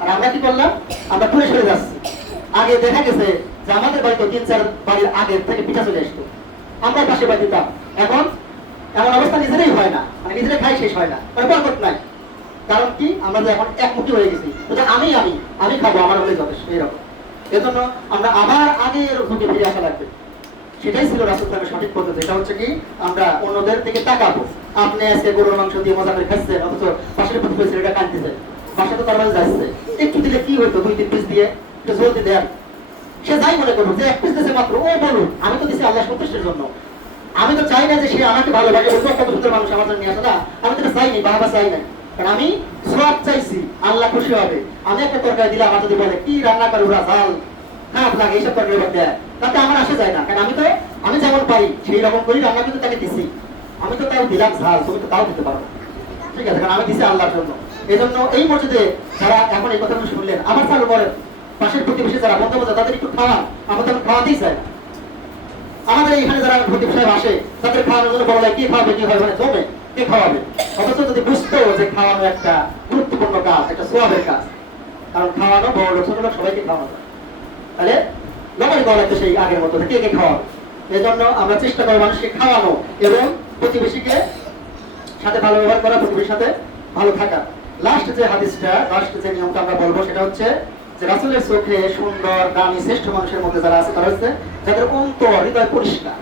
আর আমরা কি করলাম? আমরা ঘুরে সরে যাচ্ছি। আগে দেখা গেছে যে আমাদের বাড়িতে 3-4 বাড়ির আগের থেকে পিঠা চলে আসতো, আমরা পাশে বাড়ি দিতাম। এখন এমন অবস্থা নিজেরাই হয় না, মানে নিজেরা খাই শেষ হয় না, মানে বরকত নাই। কারণ কি? আমরা যে এখন একমুখী হয়ে গেছি, আমি আমি আমি খাবো, আমার হলে যথেষ্ট, এরকম। এজন্য আমরা আবার আগের রূপে ফিরে আসা লাগবে। সেটাই ছিল রাসূল সাল্লাল্লাহু সঠিক পদ্ধতি। এটা হচ্ছে কি আমরা অন্যদের থেকে তাকাবো। আপনি আজকে গরুর মাংস দিয়ে মজা করে খাচ্ছেন, অথচ পাশের প্রতিবেশী এটা কাঁদতেছে, বাসা তো তার মাঝে যাচ্ছে, একটু দিলে কি হতো, 2-3 পিস দিয়ে একটু ঝোল দিয়ে দেন, সে যাই মনে করুক যে এক পিস দিয়েছে মাত্র, ও বলুন আমি তো দিছি আল্লাহ সন্তুষ্টির জন্য। আমি তো চাই না যে সে আমাকে ভালোবাসে, বলবো কত সুন্দর মানুষ আমার জন্য নিয়ে আসে না, আমি তো এটা চাইনি, বাবা চাই না। কারণ আমি সব চাইছি, আল্লাহ খুশি হবে। আমি একটা তরকারি দিলে আমার যদি বলে কি রান্না করে ওরা ঝাল খারাপ লাগে, এইসব তরকারি বাদ দেয়, তাতে আমার আসে যায় না। কারণ আমি যেমন পারি সেই রকম করি রান্না কিন্তু তাকে দিছি। আমি তো তাও দিলাম ঝাল, তুমি তো তাও দিতে পারো, ঠিক আছে, কারণ আমি দিছি আল্লাহর জন্য। এই জন্য এই মসজিদে যারা এখন এই কথাগুলো শুনলেন, আমার চালু করেন, পাশের প্রতিবেশী যারা বন্ধু বান্ধব তাদের একটু খাওয়ান, আমরা তেমন খাওয়াতেই চাই না। আমাদের এইখানে যারা প্রতিবেশী সাহেব আসে তাদের খাওয়ানোর জন্য বলা হয় কি খাওয়াবে, কি হয়, মানে জমে কে খাওয়াবে। অথচ যদি বুঝতো যে খাওয়ানো একটা গুরুত্বপূর্ণ কাজ, একটা সোয়াবের কাজ, কারণ খাওয়ানো বড় লোক ছোট লোক সবাইকে খাওয়ানো যায়, তাহলে লবারি করা লাগতো সেই আগের মতো কে কে খাওয়াবে। এই জন্য আমরা চেষ্টা করবো মানুষকে খাওয়ানো এবং প্রতিবেশীকে সাথে ভালো ব্যবহার করা, প্রতিবেশীর সাথে ভালো থাকা। লাস্ট যে হাদিসটা, লাস্ট যে নিয়মটা আমরা বলবো সেটা হচ্ছে যে রাসূলের চোখে সুন্দর দামি শ্রেষ্ঠ মানুষের মধ্যে যারা আছে তারা হচ্ছে যাদের অন্তর হৃদয় পরিষ্কার।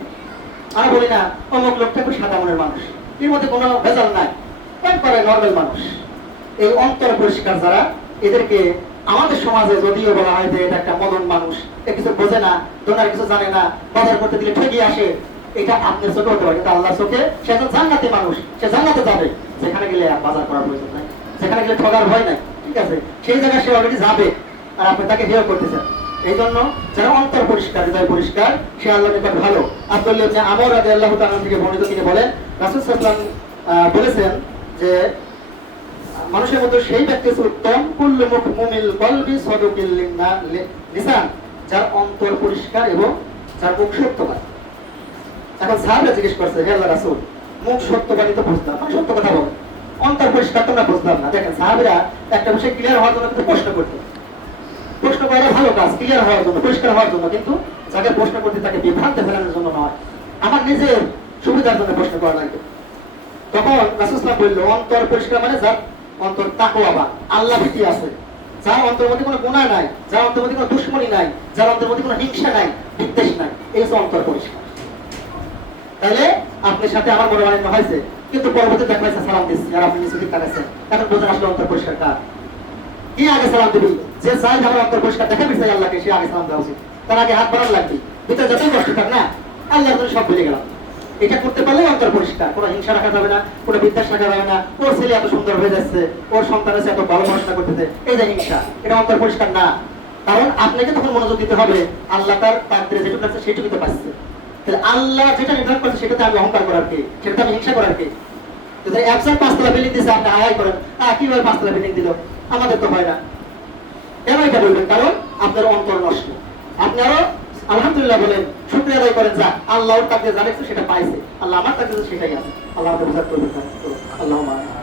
আমরা বলি না অমুক লোকটা খুব সাদা মনের মানুষ, এর মধ্যে কোনো ভেজাল নাই, একবারে নর্মাল মানুষ। এই অন্তর পরিষ্কার যারা, এদেরকে আমাদের সমাজে যদিও বলা হয় যে এটা একটা মদন মানুষ, এ কিছু বোঝে না, দোনার কিছু জানে না, বাজার করতে দিলে ঠেকিয়ে আসে, এটা আপনার চোখে হতে পারে, কিন্তু আল্লাহর চোখে সে একজন জান্নাতি মানুষ, সে জান্নাতে যাবে। যেখানে গেলে আর বাজার করার প্রয়োজন নাই, যেখানে গেলে ঠগার ভয় নাই, ঠিক আছে, সেই জায়গায় সে অলরেডি যাবে, আর আপনি তাকে হেয় করতেছেন। এই জন্য যারা অন্তর পরিষ্কার, হৃদয় পরিষ্কার, সে আল্লাহর নিকট ভালো। আব্দুল্লাহ ইবনে আমর রাদিয়াল্লাহু তাআলা থেকে বর্ণিত, তিনি বলেন রাসূল সাল্লাল্লাহু আলাইহি ওয়াসাল্লাম বলেছেন যে মানুষের মধ্যে সেই ব্যক্তি হচ্ছে উত্তম, কুল্লু মুমিল কলবি সাদুকিল লিসান, যার অন্তর পরিষ্কার এবং যার মুখ সত্যবাদী। এখন সাহাবীরা জিজ্ঞেস করছে, হে আল্লাহর রাসূল, মুখ সত্যবাদী তো বুঝলাম, মানে সত্য কথা বলে, অন্তর পরিষ্কার তোমরা বুঝলাম না। দেখেন সাহাবীরা একটা বিষয় ক্লিয়ার হওয়ার জন্য কিন্তু প্রশ্ন করতে, প্রশ্ন করা ভালো কাজ, ক্লিয়ার হওয়ার জন্য, পরিষ্কার হওয়ার জন্য, কিন্তু যাকে প্রশ্ন করতে তাকে বিভ্রান্তে ফেলানোর জন্য নয়, আমার নিজের সুবিধার জন্য প্রশ্ন করা লাগবে। তখন রাসূল সাল্লাল্লাহু আলাইহি ওয়াসাল্লাম বলল, অন্তর পরিষ্কার মানে যার অন্তর তাকওয়াবান, আল্লাহ ভীতি আছে, যার অন্তরের মধ্যে কোনো গুনাহ নাই, যার অন্তরের মধ্যে কোনো দুশমনী নাই, যার অন্তরের মধ্যে কোনো হিংসা নাই, বিদ্বেষ নাই, এই হচ্ছে অন্তর পরিষ্কার। তাহলে আপনার সাথে আমার মনোমালিন্য হয়েছে, কিন্তু পরবর্তী দেখা হয়েছে সালাম দিচ্ছি আর আপনি নিচে দিক তাকাচ্ছেন, এখন বোঝেন আসলে অন্তর পরিষ্কার কার। কি আগে সালাম দিবি? যে চাই আমার অন্তর পরিষ্কার দেখাবি চাই আল্লাহকে, সে আগে সালাম দেওয়া উচিত। তার আগে হাত বাড়ানো লাগবে, ভিতরে যতই কষ্ট থাক না, আল্লাহর জন্য সব ভুলে গেলাম। এটা করতে পারলে অন্তর পরিষ্কার, কোনো হিংসা রাখা যাবে না, কোনো বিদ্বেষ রাখা যাবে না। ওর ছেলে এত সুন্দর হয়ে যাচ্ছে, ওর সন্তান এসে এত ভালো পড়াশোনা করতেছে, এই যে হিংসা, এটা অন্তর পরিষ্কার না। কারণ আপনাকে তখন মনোযোগ দিতে হবে আল্লাহ তার তাকদীরে যেটুকু আছে সেটুকুতে পাচ্ছে। তাহলে আল্লাহ যেটা নির্ধারণ করছে সেটাতে আমি অহংকার করার কে, সেটাতে আমি হিংসা করার কে? যদি একজন 5 তলা বিল্ডিং দিচ্ছে আপনি আয় করেন, কিভাবে 5 তলা বিল্ডিং দিল, আমাদের তো হয় না, কেন এটা বলবেন? কারণ আপনার অন্তর নষ্ট। আপনি আরো আলহামদুলিল্লাহ বলেন, শুকরিয়া আদায় করেন, যা আল্লাহর তাকদীরে যা লিখছে সেটা পাইছে, আল্লাহ আমার তাকদীরে সেটাই আছে। আল্লাহ আমাদের বুঝার করবেন। আল্লাহুম্মা আমিন।